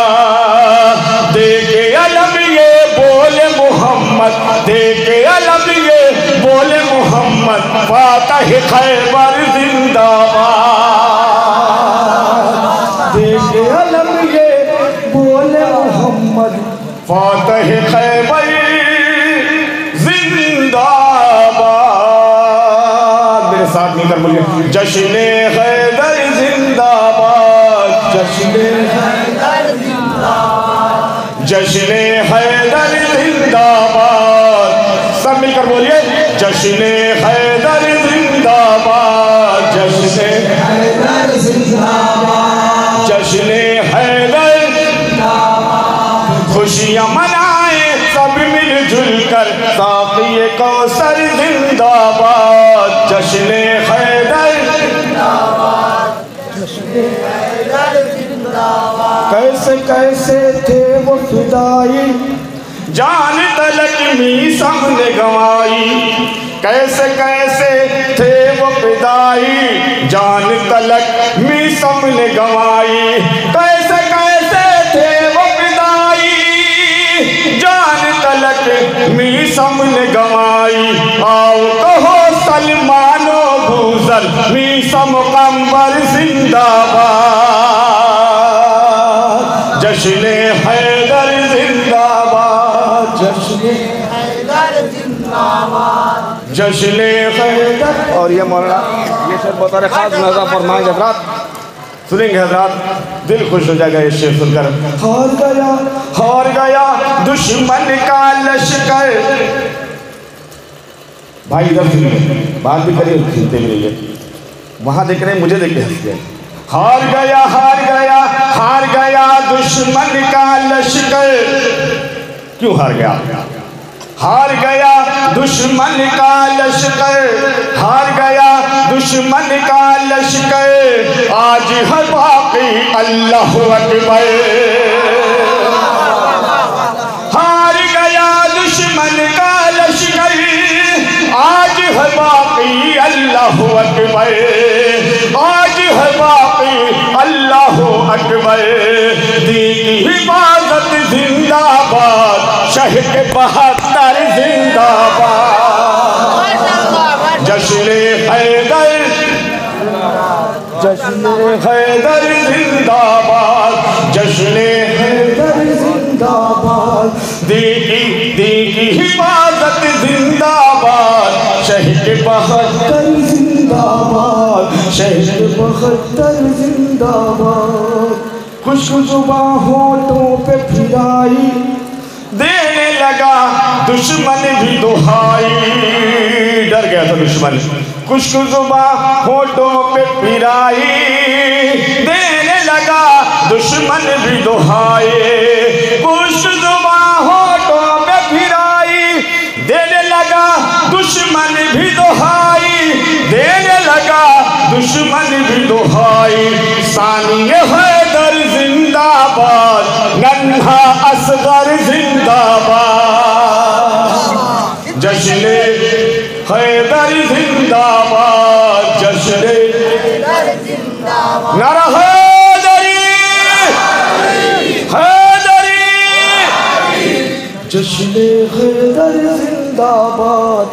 देखे अलम ये बोले मोहम्मद देखे अलम ये बोले मोहम्मद फातह खैबर जिंदाबाद। देखे अलम ये बोले मोहम्मद फातह खैबर जिंदाबाद। मेरे साथ मिलकर बोलिए जश्न हैदर जिंदाबाद जश्न हैदर जिंदाबाद जश्न हैदर जिंदाबाद। सब मिलकर बोलिए जश्न हैदर जिंदाबाद जश्न हैदर जिंदाबाद जश्न हैदर जिंदाबाद। खुशियाँ मनाए सब मिलजुल कर साक़िए कौसर जिंदाबाद जश्न हैदर जिंदाबाद जश्न हैदर जिंदाबाद। कैसे कैसे थे वो फिदाई जान तलक मीसम ने गंवाई। कैसे कैसे थे वो फिदाई जान तलक मीसम ने गंवाई। कैसे कैसे थे वो फिदाई जान तलक मीसम ने गंवाई। आओ कहो सलमानो भूजल मीसम कंबर जिंदाबाद जश्न हैदर जिंदाबाद जश्न हैदर जिंदाबाद जश्न हैदर। और ये मौलाना ये शेर बतौर खास नज़र फरमाएंगे हज़रत, सुनेंगे हज़रत, दिल खुश हो जाएगा ये शेर सुनकर। हार गया दुश्मन का लश्कर। भाई इधर सुनिए, बात भी करिए सुनते भी रहिए। वहाँ देख रहे हैं मुझे देख के हंस गए। हार गया दुश्मन का लश्कर। क्यों हार गया? हार गया दुश्मन का लश्कर हार गया दुश्मन का लश्कर। आज है बाकी अल्लाहु अकबर। हार गया दुश्मन का लश्कर आज है बाकी अल्लाहु अकबर। आज है बाकी अल्लाहु अकबर। दीन हिफाजत जिंदाबाद शहीद 72 जिंदाबाद। जश्न हैदर जिंदाबाद जश्न हैदर जिंदाबाद। दीन हिफाजत जिंदाबाद शहीद 72 जिंदाबाद शहीद 72 जिंदाबाद। खुशबुआ होठों पे फिराई देने लगा दुश्मन भी दुहाई। डर गया था दुश्मन। खुशबुआ होठों पे फिराई देने लगा दुश्मन भी दुहाई। खुशबुआ होठों पे फिराई देने लगा दुश्मन भी दुहाई देने लगा दुश्मन भी दुहाई। सानिए हैदर जिंदाबाद नन्हा असगर जिंदाबाद। जश्न हैदर जिंदाबाद जश्न नारा हैदरी जश्न हैदर जिंदाबाद,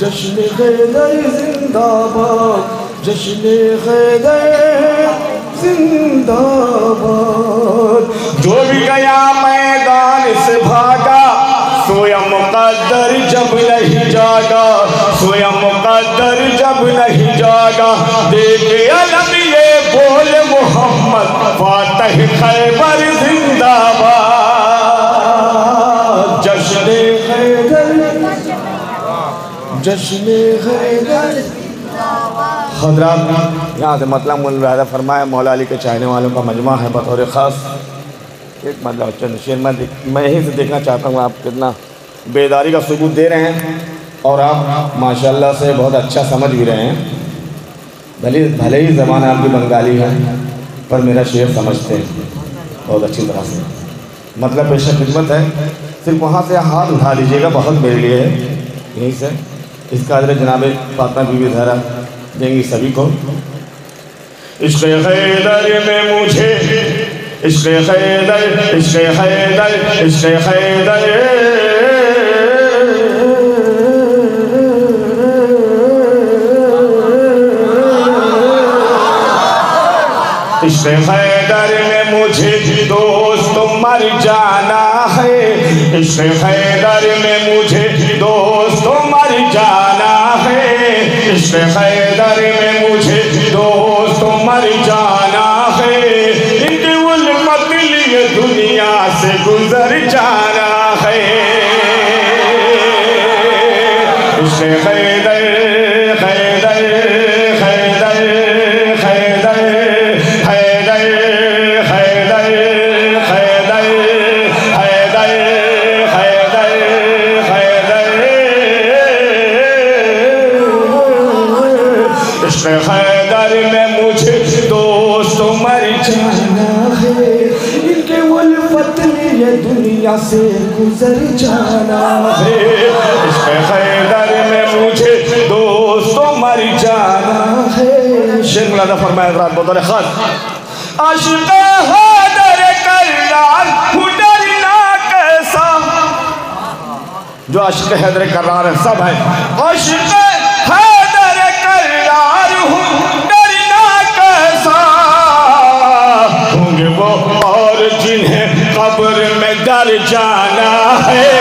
जश्न हैदर जिंदाबाद, जश्न हैदर जिंदाबाद। जो भी गया मैदान से भागा, सोया मुकद्दर जब नहीं जागा, सोया मुकद्दर जब नहीं जागा। देखे अलम ये बोल मोहम्मद, फातह खैबर जिंदाबाद। जश्न हैदर, जश्न हैदर। हज़रात, यहाँ से मतलब मुलाज़ा फरमाया, मौला अली के चाहने वालों का मजमा है। बतौर ख़ास एक मतलब चंद शेर मैं यहीं से देखना चाहता हूँ आप कितना बेदारी का सबूत दे रहे हैं और आप माशाल्लाह से बहुत अच्छा समझ भी रहे हैं। भले ही ज़बान आपकी बंगाली है पर मेरा शेर समझते हैं बहुत अच्छी तरह से। मतलब पेशा खिदमत है, सिर्फ वहाँ से हाथ उठा लीजिएगा, बहुत मेरे लिए है। यहीं से इसका अदर जनाब फातिमा बीबी ज़हरा देंगी सभी को। इश्क़ हैदर में मुझे, इश्क़ हैदर, इश्क़ हैदर, इश्क़ हैदर, इश्क़ हैदर में मुझे दोस्त मर जाना है, इश्क़ हैदर में मुझे दोस्त मर जाना है, इश्क़ हैदर में मुझे दोस्त मर जाना है। इनकी उल्फत लिए दुनिया से गुजर जाना है। इश्क़ हैदर, हैदर, हैदर, हैदर, हैदर, हैदर, हैदर, हैदर, हैदर, हैदर। इश्क़ हैदर में मुझे दोस्त मर जाना है, इनके उल्फत लिए दुनिया से गुजर जाना है। इश्क़ हैदर में मुझे दोस्त मर जाना है। शेर मुलाज़ा फरमाया रात बतौर ख़ास, आशिक़ हैदर कर्रार हूँ डरना कैसा। जो आशिक़ हैदर कर्रार है सब है। आशिक़ हैदर कर्रार हूँ डरना कैसा, होंगे वो और जिन्हें कब्र में डर जाना है।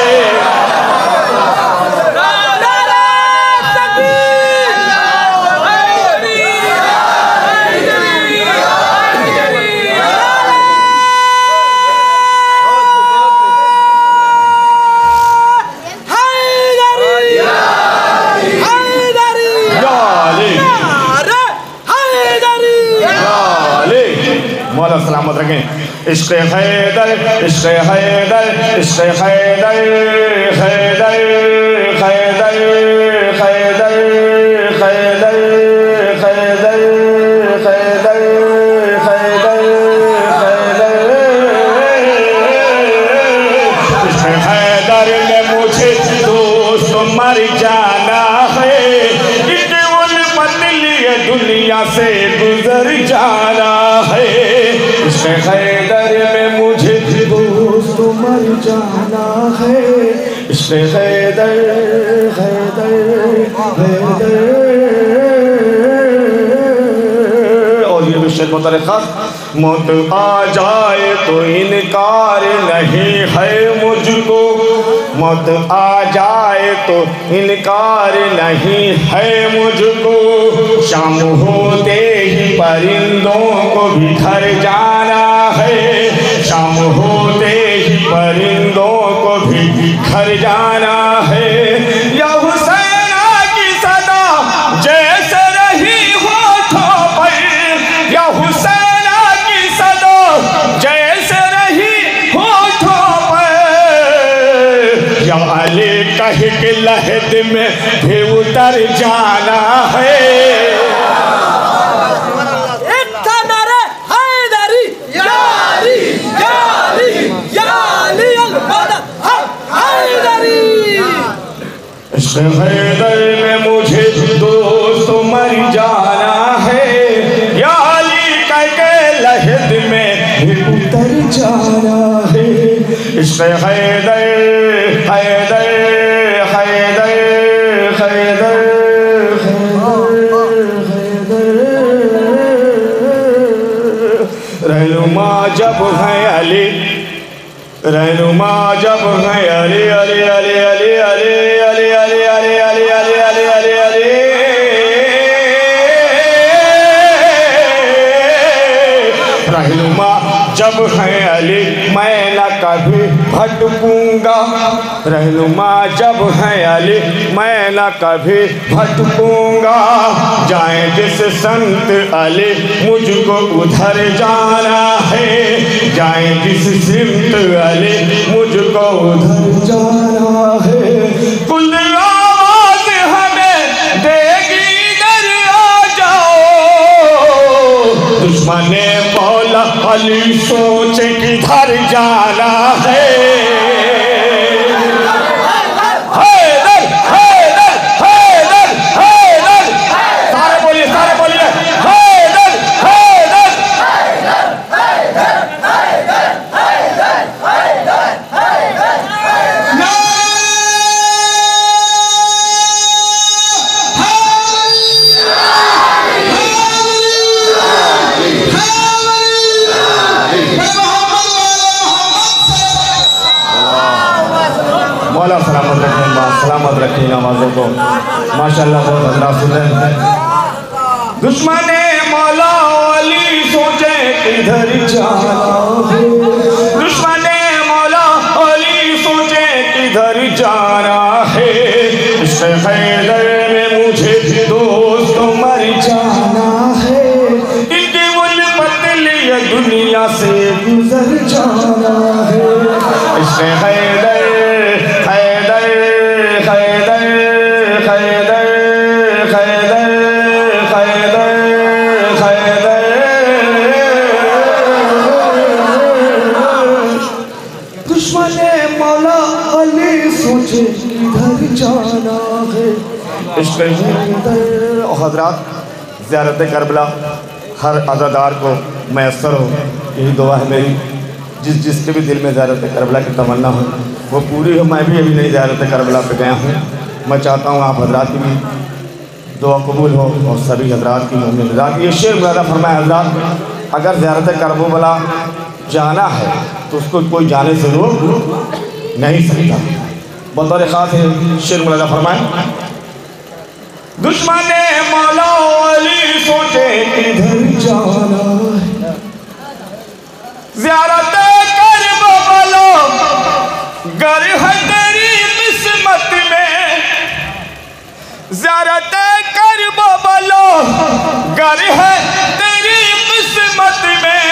मौला सलामत रखें। इश्क़ हैदर, इश्क़ हैदर, इश्क़ हैदर, हैदर, हैदर, हैदर, हैदर, हैदर, हैदर, हैदर, हैदर। इश्क़ हैदर में मुझे दोस्त मर जाना है, इनके उल्फत लिए दुनिया से गुजर जाना है। इश्क़ हैदर में मुझे दोस्त मर जाना है। इश्क़ हैदर, हैदर, हैदर। और ये विषय बतौर ख़ास, मौत आ जाए तो इनकार नहीं है मुझको, मौत आ जाए तो इनकार नहीं है मुझको। शाम होते ही परिंदों को भी घर जाना है, शाम होते ही परिंदों को भी घर जाना है। या हुसैना की सदा जैसे रही होठों पर, या हुसैना की सदा जैसे रही होठों पर, या अली कह के लहद में भी उतर जाना है। इश्क़ हैदर में मुझे दोस्त मर जाना है, या अली कह के लहद में भी उतर जाना है। इश्क़ हैदर हैदर हैदर हैदर रहनुमा जब है अली, रहनुमा जब है अली अली अली अली अली अली अली अली अली अली अली अली अली रहनुमा जब है अली मैं न कभी भटकूंगा, रहनुमा जब है अली मैं न कभी भटकूंगा। जाए जिस संत अली मुझको उधर जाना है, जाए जिस सिमत अली मुझको उधर जाना है। कुल आवाज़ हमें देगी इधर आ जाओ, दुश्मन मौला अली सोचे किधर जाना है। हैदर हैदर हैदर हैदर सारे बोलिए हैदर हैदर मौला सलामत रखें, सलामत रखें नमाजों को। माशाल्लाह बहुत हजरात सुन रहे हैं। दुश्मन मौला अली सोचे किधर जाना है, दुश्मन मौला अली सोचे किधर जाना है। इश्क़ हैदर में मुझे दोस्त मर जाना है, इनकी उल्फत लिए दुनिया से गुजर जाना है। इश्क़ हैदर हैदर हैदर हैदर हैदर हैदर हैदर दुश्मन मौला अली सोचे किधर जाना है। इश्क़ हैदर। हज़रात ज़ियारत करबला हर अज़ादार को मैसर हो, यही दुआ है मेरी। जिसके भी दिल में ज़ियारत करबला की तमन्ना हो वो पूरी हो। मैं भी अभी नई ज़ियारत करबला पे गया हूँ। मैं चाहता हूँ आप हज़रात की भी दुआ कबूल हो और सभी हज़रात की मोमिन हज़रात। ये शेर मुरादा फरमाया हज़रात, अगर ज़ियारत करबला जाना है तो उसको कोई जाने से रोक नहीं सकता। बतौर ख़ास है शेर मुरादा फरमाया, दुश्मन मौला अली सोचे किधर जाना है, ज़ियारत करबला गर है तेरी किस्मत में, ज़ियारत करबला गर है तेरी किस्मत में।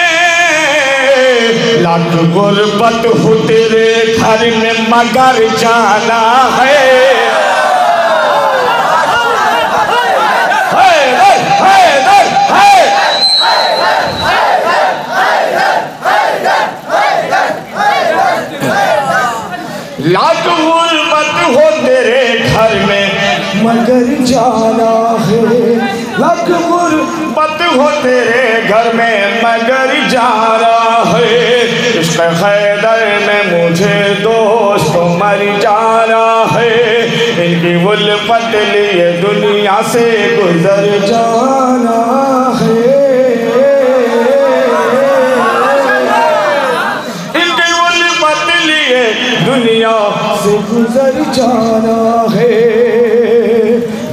लाख गुर्बत हो तेरे घर में मगर जाना है। लाख गुर्बत हो तेरे घर में मगर जाना है, लाख गुर्बत हो तेरे घर में मगर जाना है। इश्क़ हैदर में मुझे दोस्त मर जाना है, इनकी उल्फत लिए दुनिया से गुजर जाना है। दुनिया से गुजर जाना है।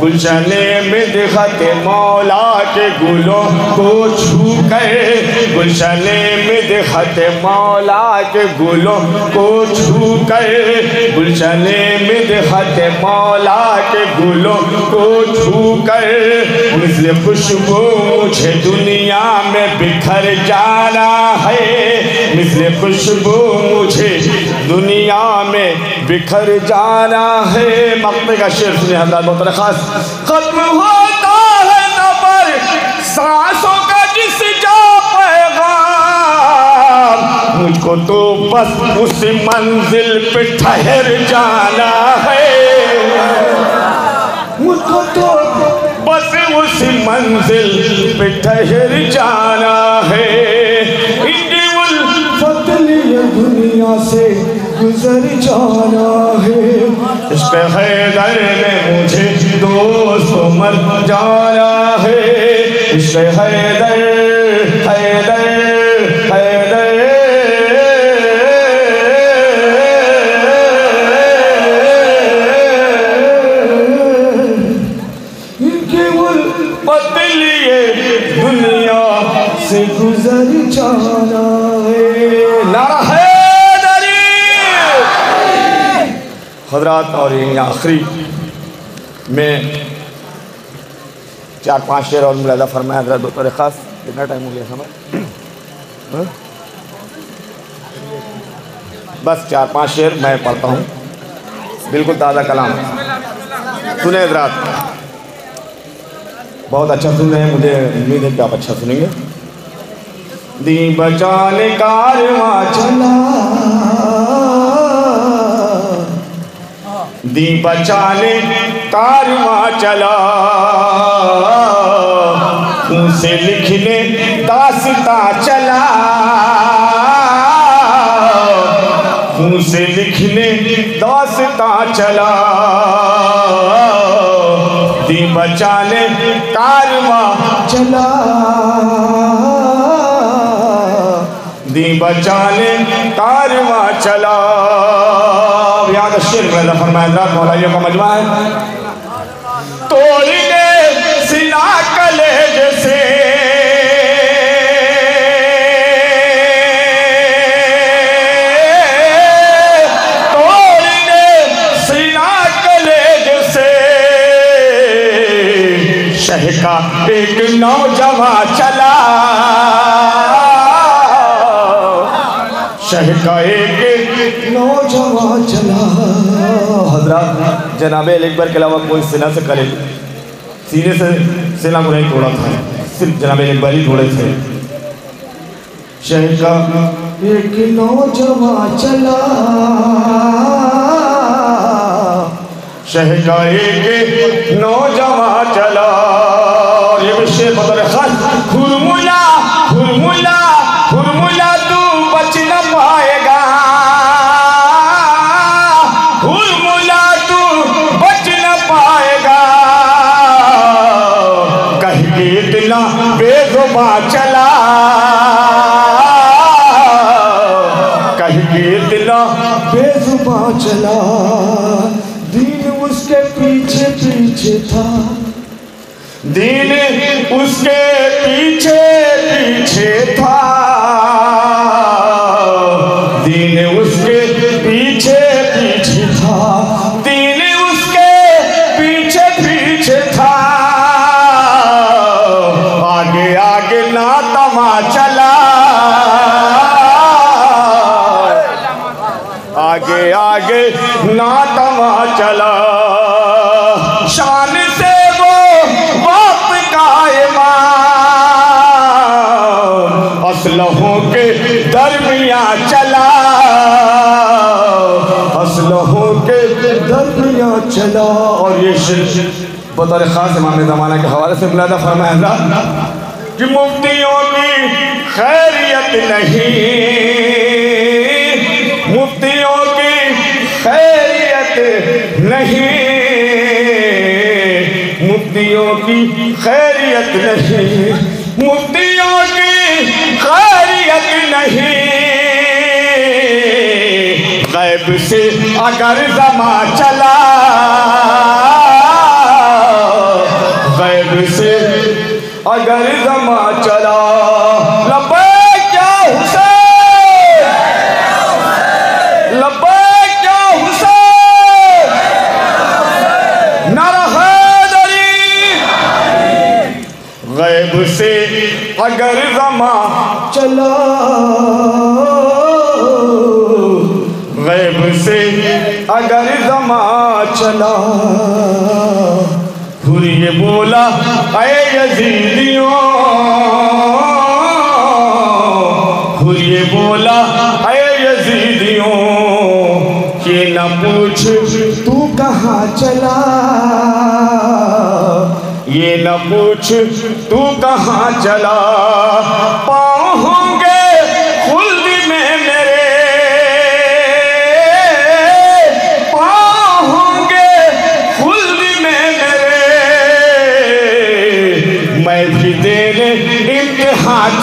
गुलशने मिदहत मौला के गुलों को छू कर, गुलशने मिदहत मौला के गुलों को छू कर, गुलशने मिदहत मौला के गुलों को छू कर। मिस्ले खुशबू मुझे दुनिया में बिखर जाना है, मिस्ले खुशबू मुझे दुनिया में बिखर जाना है। मक्ते का शेर सुनिए हज़रात बहुत खास। खत्म होता है सफर सांसों का जिस जा पैगाम, मुझको तो बस उस मंजिल पे ठहर जाना है, मुझको तो बस उस मंजिल पे ठहर जाना है। दुनिया से गुजर जाना है, इश्क़ हैदर में मुझे दोस्त मर जाना है, इश्क़ हैदर हैदर हैदर केवल बदलिए दुनिया से गुजर जाना है। नारा हैदरी। हज़रात और ये आखिरी में 4-5 शेर और मुलाज़ा फरमाया हज़रत बतौर ख़ास। कितना टाइम हो गया समय? बस 4-5 शेर मैं पढ़ता हूँ, बिल्कुल ताज़ा कलाम। सुने हज़रात, बहुत अच्छा सुन रहे हैं, मुझे उम्मीद है कि आप अच्छा सुनेंगे। दी बचाने कारवां चला, दी बचाने कारवां चला, उनसे लिखने दास्तां चला, उनसे लिखने दास्तां चला, दी बचाने कारवां चला, दी बचाने कारवां चला। याद शेर में फरमाया मौलाइयों का मजमा है। तोड़ने सिला कलेज से शह का एक नौजवान चला, शह का एक नौजवान चला। हज़रात, जनाब अकबर के अलावा कोई सीना से करे, सीने से सीना को नहीं तोड़ा था, सिर्फ जनाब अकबर ही तोड़े थे। शह का एक नौजवान चला, शह का एक नौजवान चला। ये शेर बतौर खास। हुरमुला हुरमुला हुरमुला तू बच न पाएगा, हुरमुला तू बच न पाएगा, कह के इतना बेजुबान चला, कह के इतना बेजुबान चला। दीन उसके पीछे पीछे था, दीन उसके पीछे पीछे था, दीन उसके पीछे पीछे था, दीन उसके पीछे पीछे था। आगे आगे ना तमा चला, आगे आगे ना तमा चला। शान से वो वक्त कायमा, असलहों के दरमियां चला, असलहों के दरमियां चला। और ये शेर बतौर खास इमाम ज़माना के हवाले से मुलाज़ा फरमाया कि मुफ्तियों की खैरियत नहीं, मुफ्तियों की खैरियत नहीं, मुफ्तियों की खैरियत नहीं, मुफ्तियों की खैरियत नहीं। गैब से अगर ज़मा चला, गैब से अगर ज़मा चला। लब्बैक या हुसैन, लब्बैक या हुसैन, नारा हैदरी। गैब से अगर ज़मा चला, गैब से अगर ज़मा चला। फिर ये बोला ऐ यज़ीदियों, फिर ये बोला ऐ यज़ीदियों, ये न पूछ तू कहाँ चला, ये न पूछ तू कहाँ चला। पाँव होंगे खुल्द में मेरे,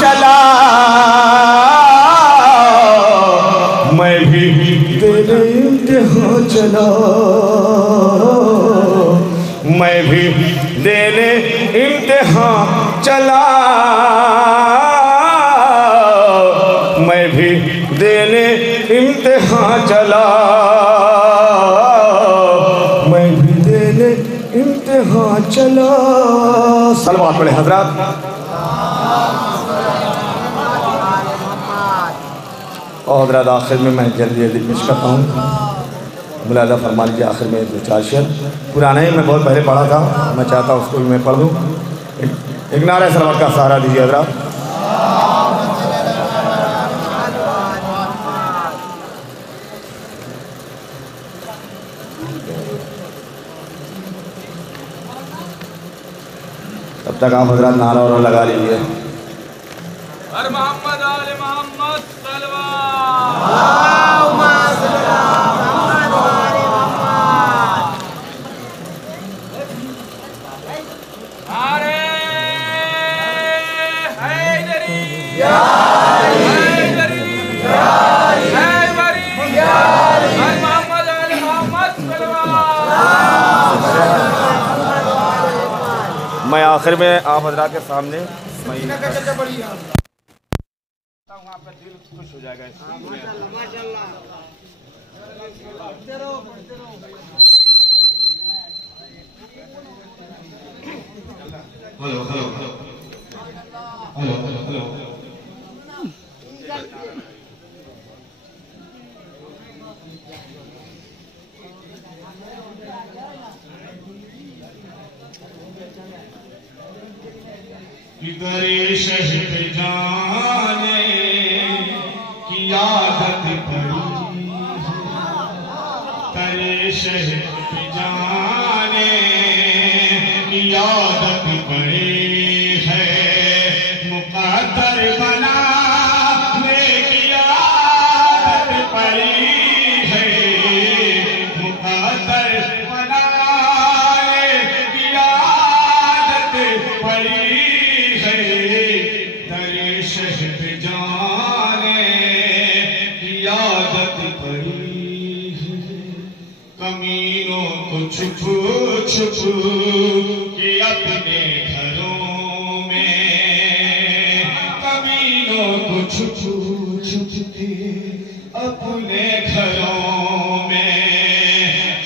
चला, मैं भी तेरे इम्तिहान चला, मैं भी देने इम्तिहान चला, मैं भी देने इम्तिहान चला, मैं भी देने इम्तिहान चला। सलवात पढ़े हजरात। और हजरात आखिर में मैं जल्दी जल्दी पेश करता हूँ, मुलाजा फरमा लीजिए। आखिर में 2-4 शेर पुराना ही मैं बहुत पहले पढ़ा था, मैं चाहता हूँ उसको भी मैं पढ़ दूँ। एक नारा सलवात का सहारा दीजिए हजरात। तब तक आप हजरात नारा और लगा लीजिए। हर मोहम्मद आले मोहम्मद मैं आखिर में आप हजरात के सामने आपका दिल खुश हो जाएगा। Hello hello hello hello hello किधरे शहद जाने की आदत पड़ी, तेरे शहद जाने की आदत पड़ी है, मुक़द्दर बनाने की आदत पड़ी है, मुक़द्दर बनाने की आदत पड़ी, तेरे शहद जाने की आदत पड़ी है, कमीनों को छुप छुप के अपने घरों में, कमीनों को छुप छुप के अपने घरों में,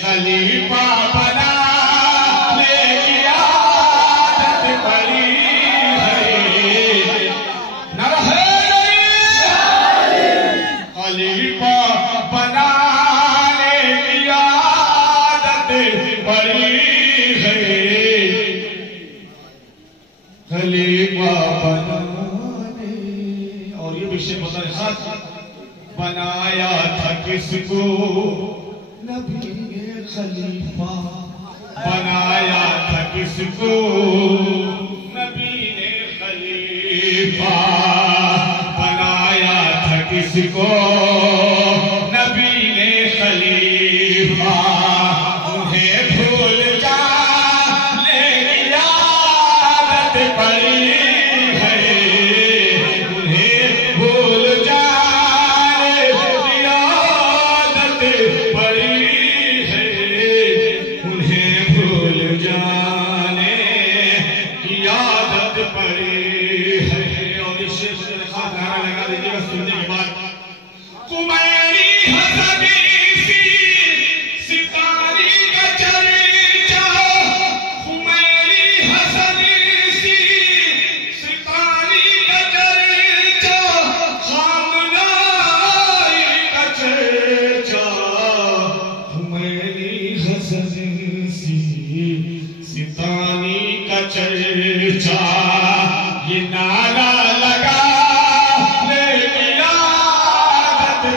खलीफा बनाने की आदत पड़ी, खलीफा बनाने की आदत पड़ी है, खलीफा बनाने। और ये विषय बता खास बनाया था किसको नबी ने खलीफा, बनाया था किसको नबी ने खलीफा, बनाया था किसको नबी ने खलीफा, उन्हें भूल जाने की आदत पड़ी है, उन्हें भूल जाने की आदत पड़ी है, उन्हें भूल जाने की आदत पड़ी है। और इस नारा लगा दीजिएगा सुनने के बाद, कुमैरी हसनी सी सितारी का चर्चा, कुमैरी हसनी सी सितारी का चर्चा, खामनाई का चर्चा, कुमैरी हसनी सी सितारी का चर्चा, ये नारा लगा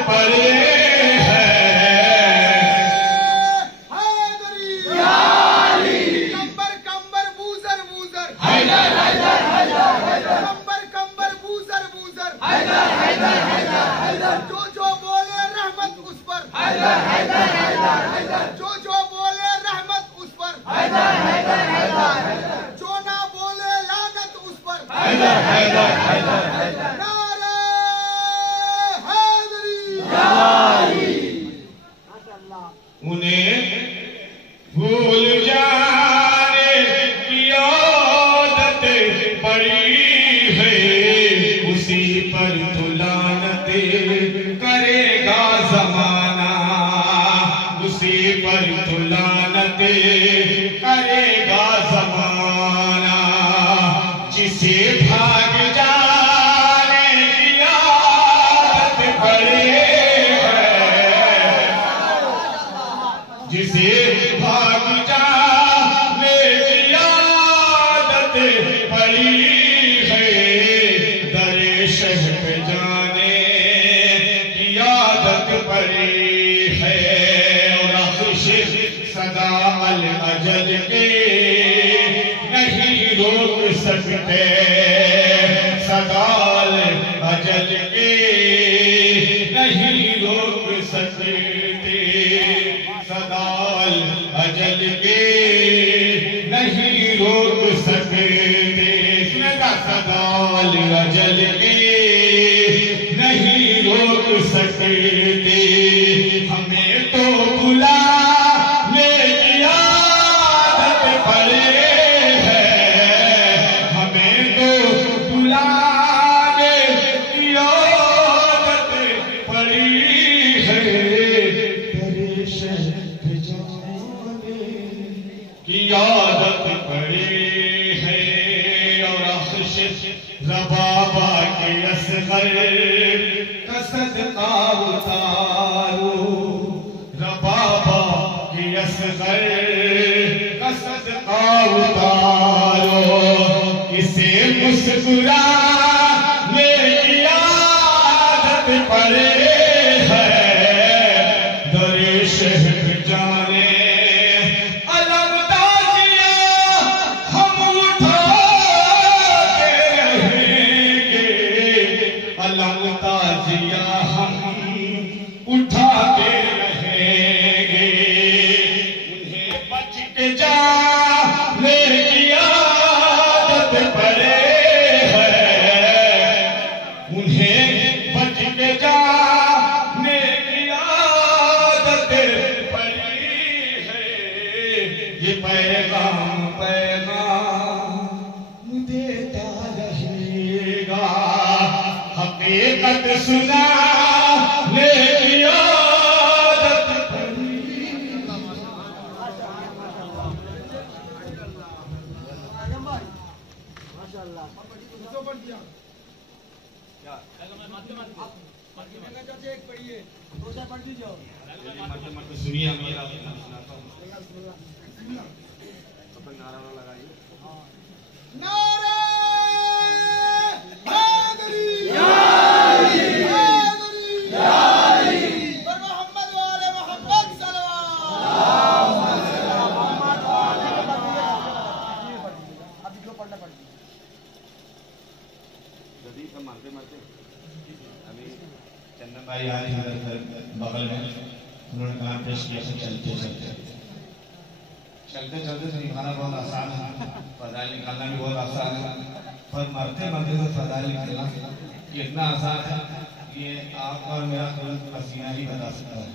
पड़े है, कंबर कंबर बूजर बूजर, हैदर हैदर हैदर हैदर, कंबर कंबर बूजर बूजर, हैदर हैदर हैदर हैदर, जो बोले रहमत उस पर, हैदर हैदर हैदर हैदर, जो बोले रहमत उस पर, हैदर भूल जाने की आदत पड़ी है, उसी पर तो लानत करेगा जमाना, उसी पर तो लानत करेगा जमाना। जिसे भाग जाने की आदत पड़ी है, जिसे भाग जाने की आदत पड़ी है, दरे शह पे जाने की आदत पड़ी है। और आखिर सदा अल अजल के नहीं रोक सकते, सदा अल अजल के नहीं रोक सकते, सदा अल अजल के नहीं रोक सकते। सदा अल अजल के नहीं रोक सकते। हमें तो बुलाने की आदत पड़े है, हमें तो बुलाने की आदत पड़ी है, तेरे शहर जाने की आदत पड़ी है। और आखिर रबाबा के असगर का सदका उतारो, रबाबा के असगर का सदका उतारो। इसे मुस्कुराने की आदत पड़े है, दरे शहर जाने अलम ताजिया हम उठा के रहेंगे, अलम ताजिया हम उठा के रहेंगे। उन्हें बच के जाने की आदत पड़े है, उन्हें बच के जाने की आदत पड़ी है। ये पैगाम पैगाम देता रहेगा, हकीकत सुनाने की आदत पड़ी। सुनिए मेरा सुनाता हूँ। नारे हैदरी हैदरी पर मोहम्मद वाले मोहम्मद मानते मानते अभी चंदन भाई आज इधर बगल में उन्होंने कहा प्रेस्टेशन चलते चलते चलते चलते तो निभाना बहुत आसान है, फजाइल निकालना भी बहुत आसान है, पर मरते मरते तो फजाइल निकालना कितना आसान है ये आपका और मेरा तुरंत पसीना ही बता सकता है।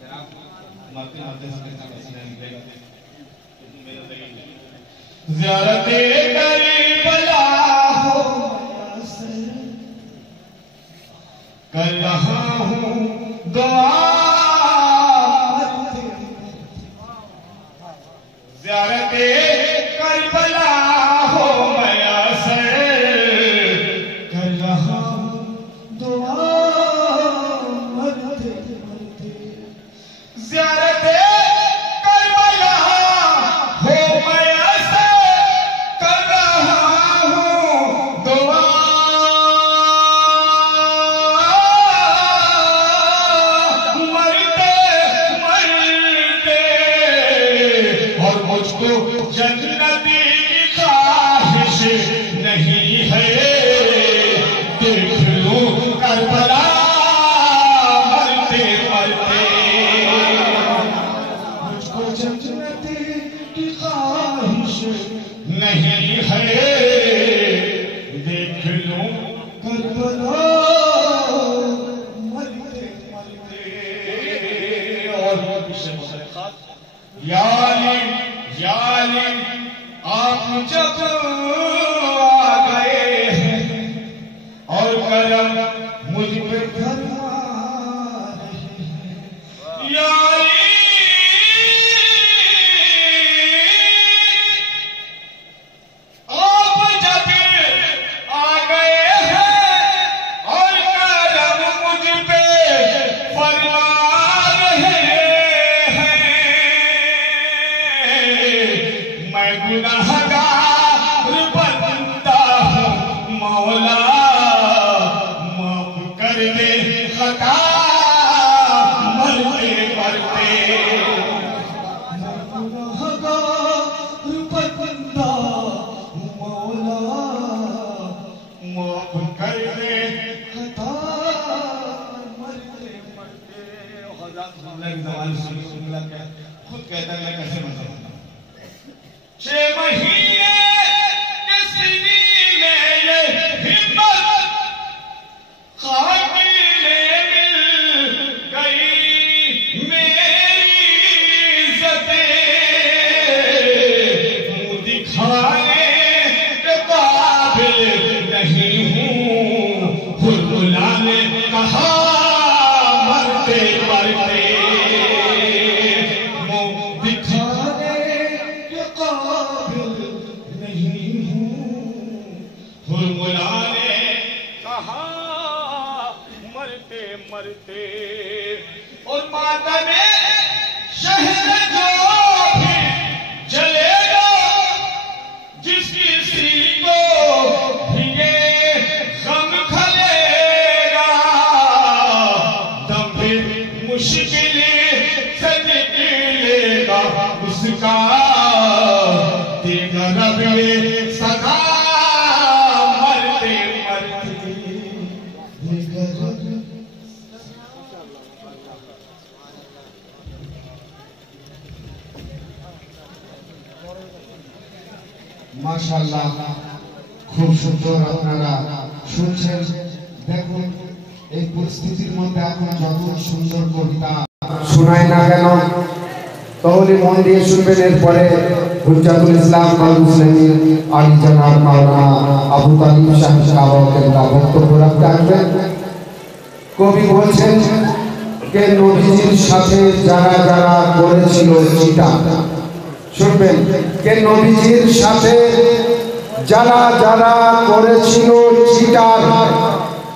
जनाब मरते मरते से कितना पसीना निकलेगा ज़ियारते करबला हो कर रहा हूँ दुआ, ज़ियारते करबला हो मैं असर कर रहा हूँ दुआ, ज़ियारते करबला हो मैं असर कर रहा हूँ दुआ। मुझको जन्नती की ख्वाहिश नहीं है, देख लूं करबला मरते मरते। मुझको जन्नती की ख्वाहिश नहीं है, देख लूं करबला मरते मरते। और याली आप जब आ गए हैं और करम मुझ पे फरमा रहे हैं। याली आप जब आ गए हैं और करम मुझ पे फरमा रहे हैं। मैं गुनाहगार बंदा हूँ मौला, माफ कर दे खता मरते मरते। मैं गुनाहगार बंदा हूँ मौला, माफ कर दे खता मरते मरते। खुद कहता है मैं कैसे मर सकता हूँ। 6 महीने के सीने में ये हिम्मत खातिले मिल गई मेरी इज्जतें। मुंह दिखाने के काबिल नहीं हूँ, फुलफुला ने कहा मरते मरते। मुंह दिखाने के काबिल नहीं हूँ, फुलफुला ने कहा मरते मरते। और मातम शहर जो भी जलेगा, जिस किसी को भी ये गम खलेगा, दम भी मुश्किल से निकलेगा उसका, देगा रब ये सदा मरते मरते। देगा रब মাশাআল্লাহ, খুব সুন্দর আপনারা শুনছেন। দেখুন এই পরিস্থিতির মধ্যে এখন যত সুন্দর কবিতা শোনায় না কেন, তাহলে মন দিয়ে শুনবেন। এরপরে হুজ্জাতুল ইসলাম আল মুসলিমিন আলী জনাব মাওলানা আবু তালিব সাহেব বক্তব্য রাখতে আসবেন। কবি বলছেন যে নবীজির সাথে যারা যারা করেছিল চিটা, শুনবেন, কে নবীজির সাথে যারা যারা করেছিল চিটার,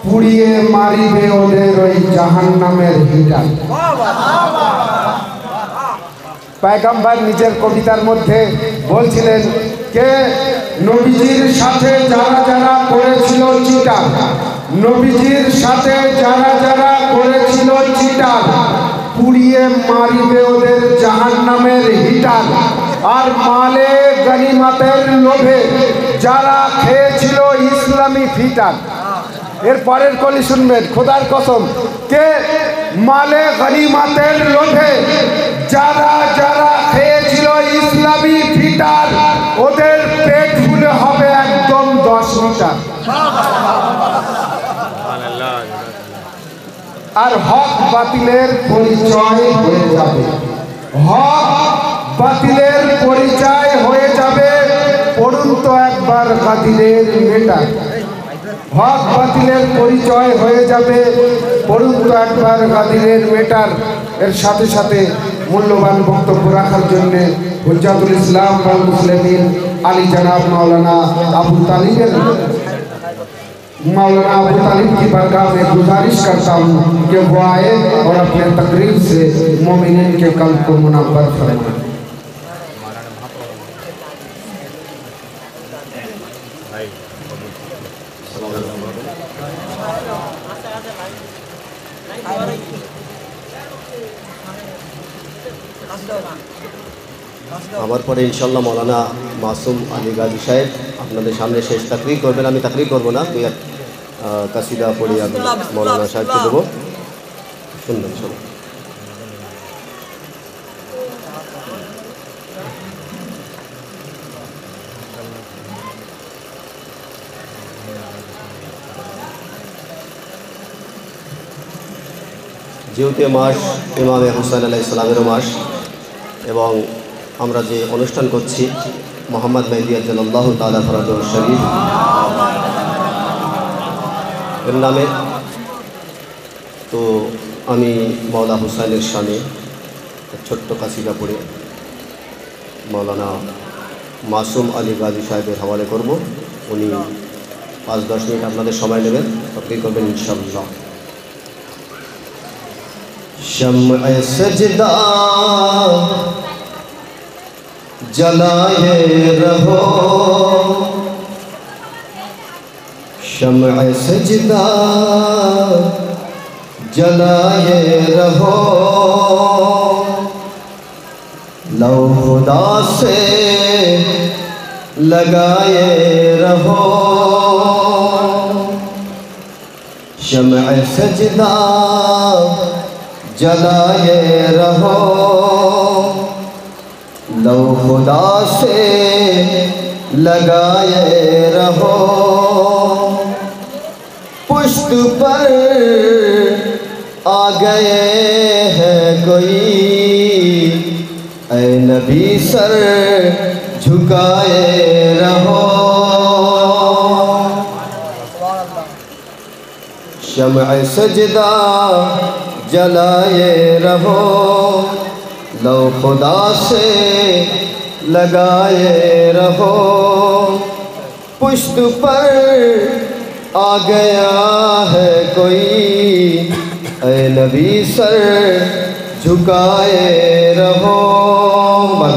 পুড়িয়ে মারিবে ওদের ওই জাহান্নামের হিটার। পয়গম্বর নিজের কবিতার মধ্যে বলছিলেন কে নবীজির সাথে যারা যারা করেছিল চিটার, নবীজির সাথে যারা যারা করেছিল চিটার, পুড়িয়ে মারিবে ওদের জাহান্নামের হিটার। আর মালে গনিমতের লোভে যারা খেয়েছিল ইসলামী ফিটার। এর পরের কলি শুনবেন, খোদার কসম, কে মালে গনিমতের লোভে যারা যারা খেয়েছিল ইসলামী ফিটার, ওদের পেট ফুলে হবে একদম 10 মিটার। আর হক বাতিলের পরিচয় হয়ে যাবে, হক বাতিলের পরিচয় হয়ে যাবে। পড়ুন তো একবার গাদিরের মেটা, হক বাতিলের পরিচয় হয়ে যাবে। পড়ুন তো একবার গাদিরের মেটার। এর সাথে সাথে মূল্যবান বক্তব্য রাখার জন্য হুজ্জাতুল ইসলাম আল মুসলিমিন আলী জনাব मौलाना अबू तालिब की बरगाह में गुजारिश करता हूँ कि वो आए और अपने तकरीर से मोमिनीन के कल्ब को मुनव्वर फरमाएं। আমার পরে ইনশাল্লাহ মৌলানা মাসুম আলী গাজী সাহেব আপনাদের সামনে শেষ তাকরির করবেন। আমি তাকরির করবো না, দুই এক কাসিদা পড়ে আমি মৌলানা সাহেবকে দেবো, শুনবেন সব। যেহেতু মাস ইমামে হুসাইন আলাইহিস সালামের মাস, এবং আমরা যে অনুষ্ঠান করছি মোহাম্মদ মেহেদী আজ্জালাল্লাহু তাআলা ফরাজুল শরীফ এর নামে, তো আমি মৌলা হুসাইনের শানে ছোট্ট কাসিদা পড়ে মৌলানা মাসুম আলী গাজী সাহেবের হওয়ালে করব। উনি 5-10 মিনিট আপনাদের সময় নেবেন, তাকরীর করবেন ইনশাআল্লাহ। शम्अ सजदा जलाए रहो, शम्अ सजदा जलाए रहो, लो खुदा से लगाए रहो, शम्अ सजदा जलाए रहो, लो खुदा से लगाए रहो, पुश्त पर आ गए हैं कोई, ऐ नबी सर झुकाए रहो, शम्अ सजदा जलाए रहो, लो खुदा से लगाए रहो, पुश्त पर आ गया है कोई, ऐ नबी सर झुकाए रहो।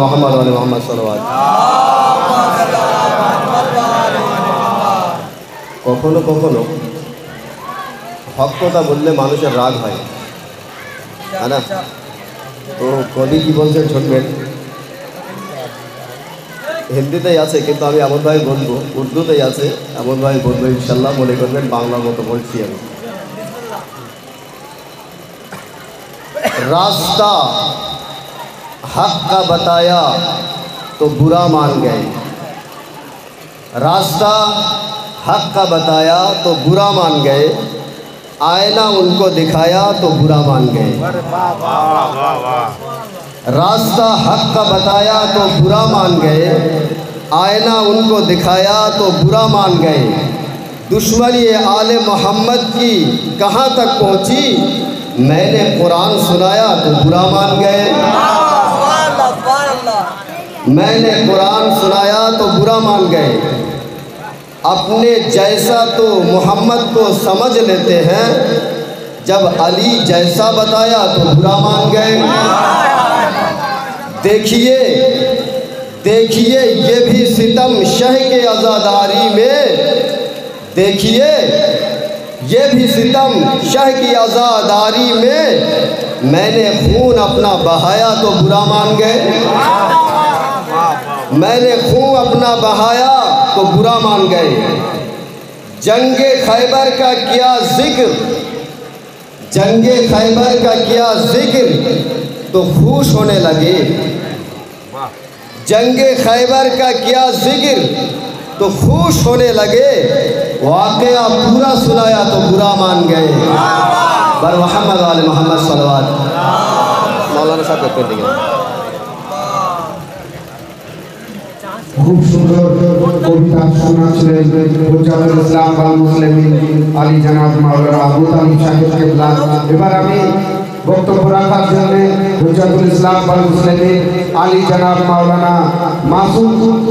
मोहम्मद वाले मोहम्मद सल्लल्लाहु कखनो कखनो हक कथा बोलले मानुषेर राग है ना। तो कवि की बोलছেন শুনবেন, হিন্দিতেই আছে কিন্তু আমি এমনভাবে বলবো, উর্দুতেই আছে এমনভাবে বলবো ইনশাল্লাহ, মনে করবেন বাংলার মতো বলছি আমি। रास्ता हक का बताया तो बुरा मान गए, रास्ता हक का बताया तो बुरा मान गए, आईना उनको दिखाया तो बुरा मान गए, रास्ता हक का बताया तो बुरा मान गए, आईना उनको दिखाया तो बुरा मान गए, दुश्मनी आले मोहम्मद की कहाँ तक पहुँची, मैंने कुरान सुनाया तो बुरा मान गए, मैंने कुरान सुनाया तो बुरा मान गए, अपने जैसा तो मोहम्मद को समझ लेते हैं, जब अली जैसा बताया तो बुरा मान गए। देखिए देखिए ये भी सितम शह के आज़ादारी में, देखिए ये भी सितम शह की आज़ादारी में, मैंने खून अपना बहाया तो बुरा मान गए, मैंने खून अपना बहाया तो बुरा मान गए, जंगे खैबर का किया जिक्र, जंगे खैबर का किया जिक्र तो खुश होने लगे, जंगे खैबर का किया जिक्र तो खुश होने लगे, वाक़या पूरा सुनाया तो बुरा मान गए। बर मोहम्मद वाले मोहम्मद सल्लल्लाहु अलैहि वसल्लम। मौलाना साहब को देंगे। खूब सुंदर कविता শোনাচ্ছিলেন হুজ্জাতুল ইসলাম ওয়াল মুসলিমিন আলী জনাব মাওলানা আবু তালিব সাহেব কেবলা। এবার আমি বক্তব্য রাখার জন্য হুজ্জাতুল ইসলাম ওয়াল মুসলিমিন আলী জনাব মাওলানা মাসুম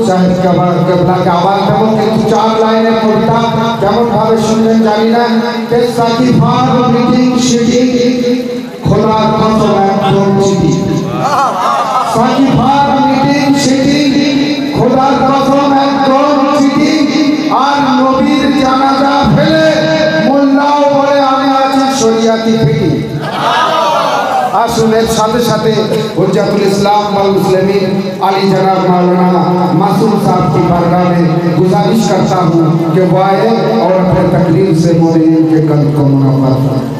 সাহেব কেবলাকে আবার দেব, কিন্তু 4 লাইনের কবিতা কেমন ভাবে শুনবেন জানি না। কে সাকিফার মিটিং সিটিং খোলার কসম একদম চিঠি, সাকিফার মিটিং সিটিং খোদার কসম একদম চিঠি, আর নবীর জানাজা ফেলে মোল্লাও বলে আমি আছি শরিয়াতি ফিটি। আসুন এর সাথে সাথে হুজ্জাতুল ইসলাম ওয়াল मुस्लिमीन अली जनाब मौलाना मासूम साहब की बारगाह में गुजारिश करता हूँ कि वो आए और अपने तकरीर से मोमिनीन के कल्ब को मुनव्वर फरमाएं।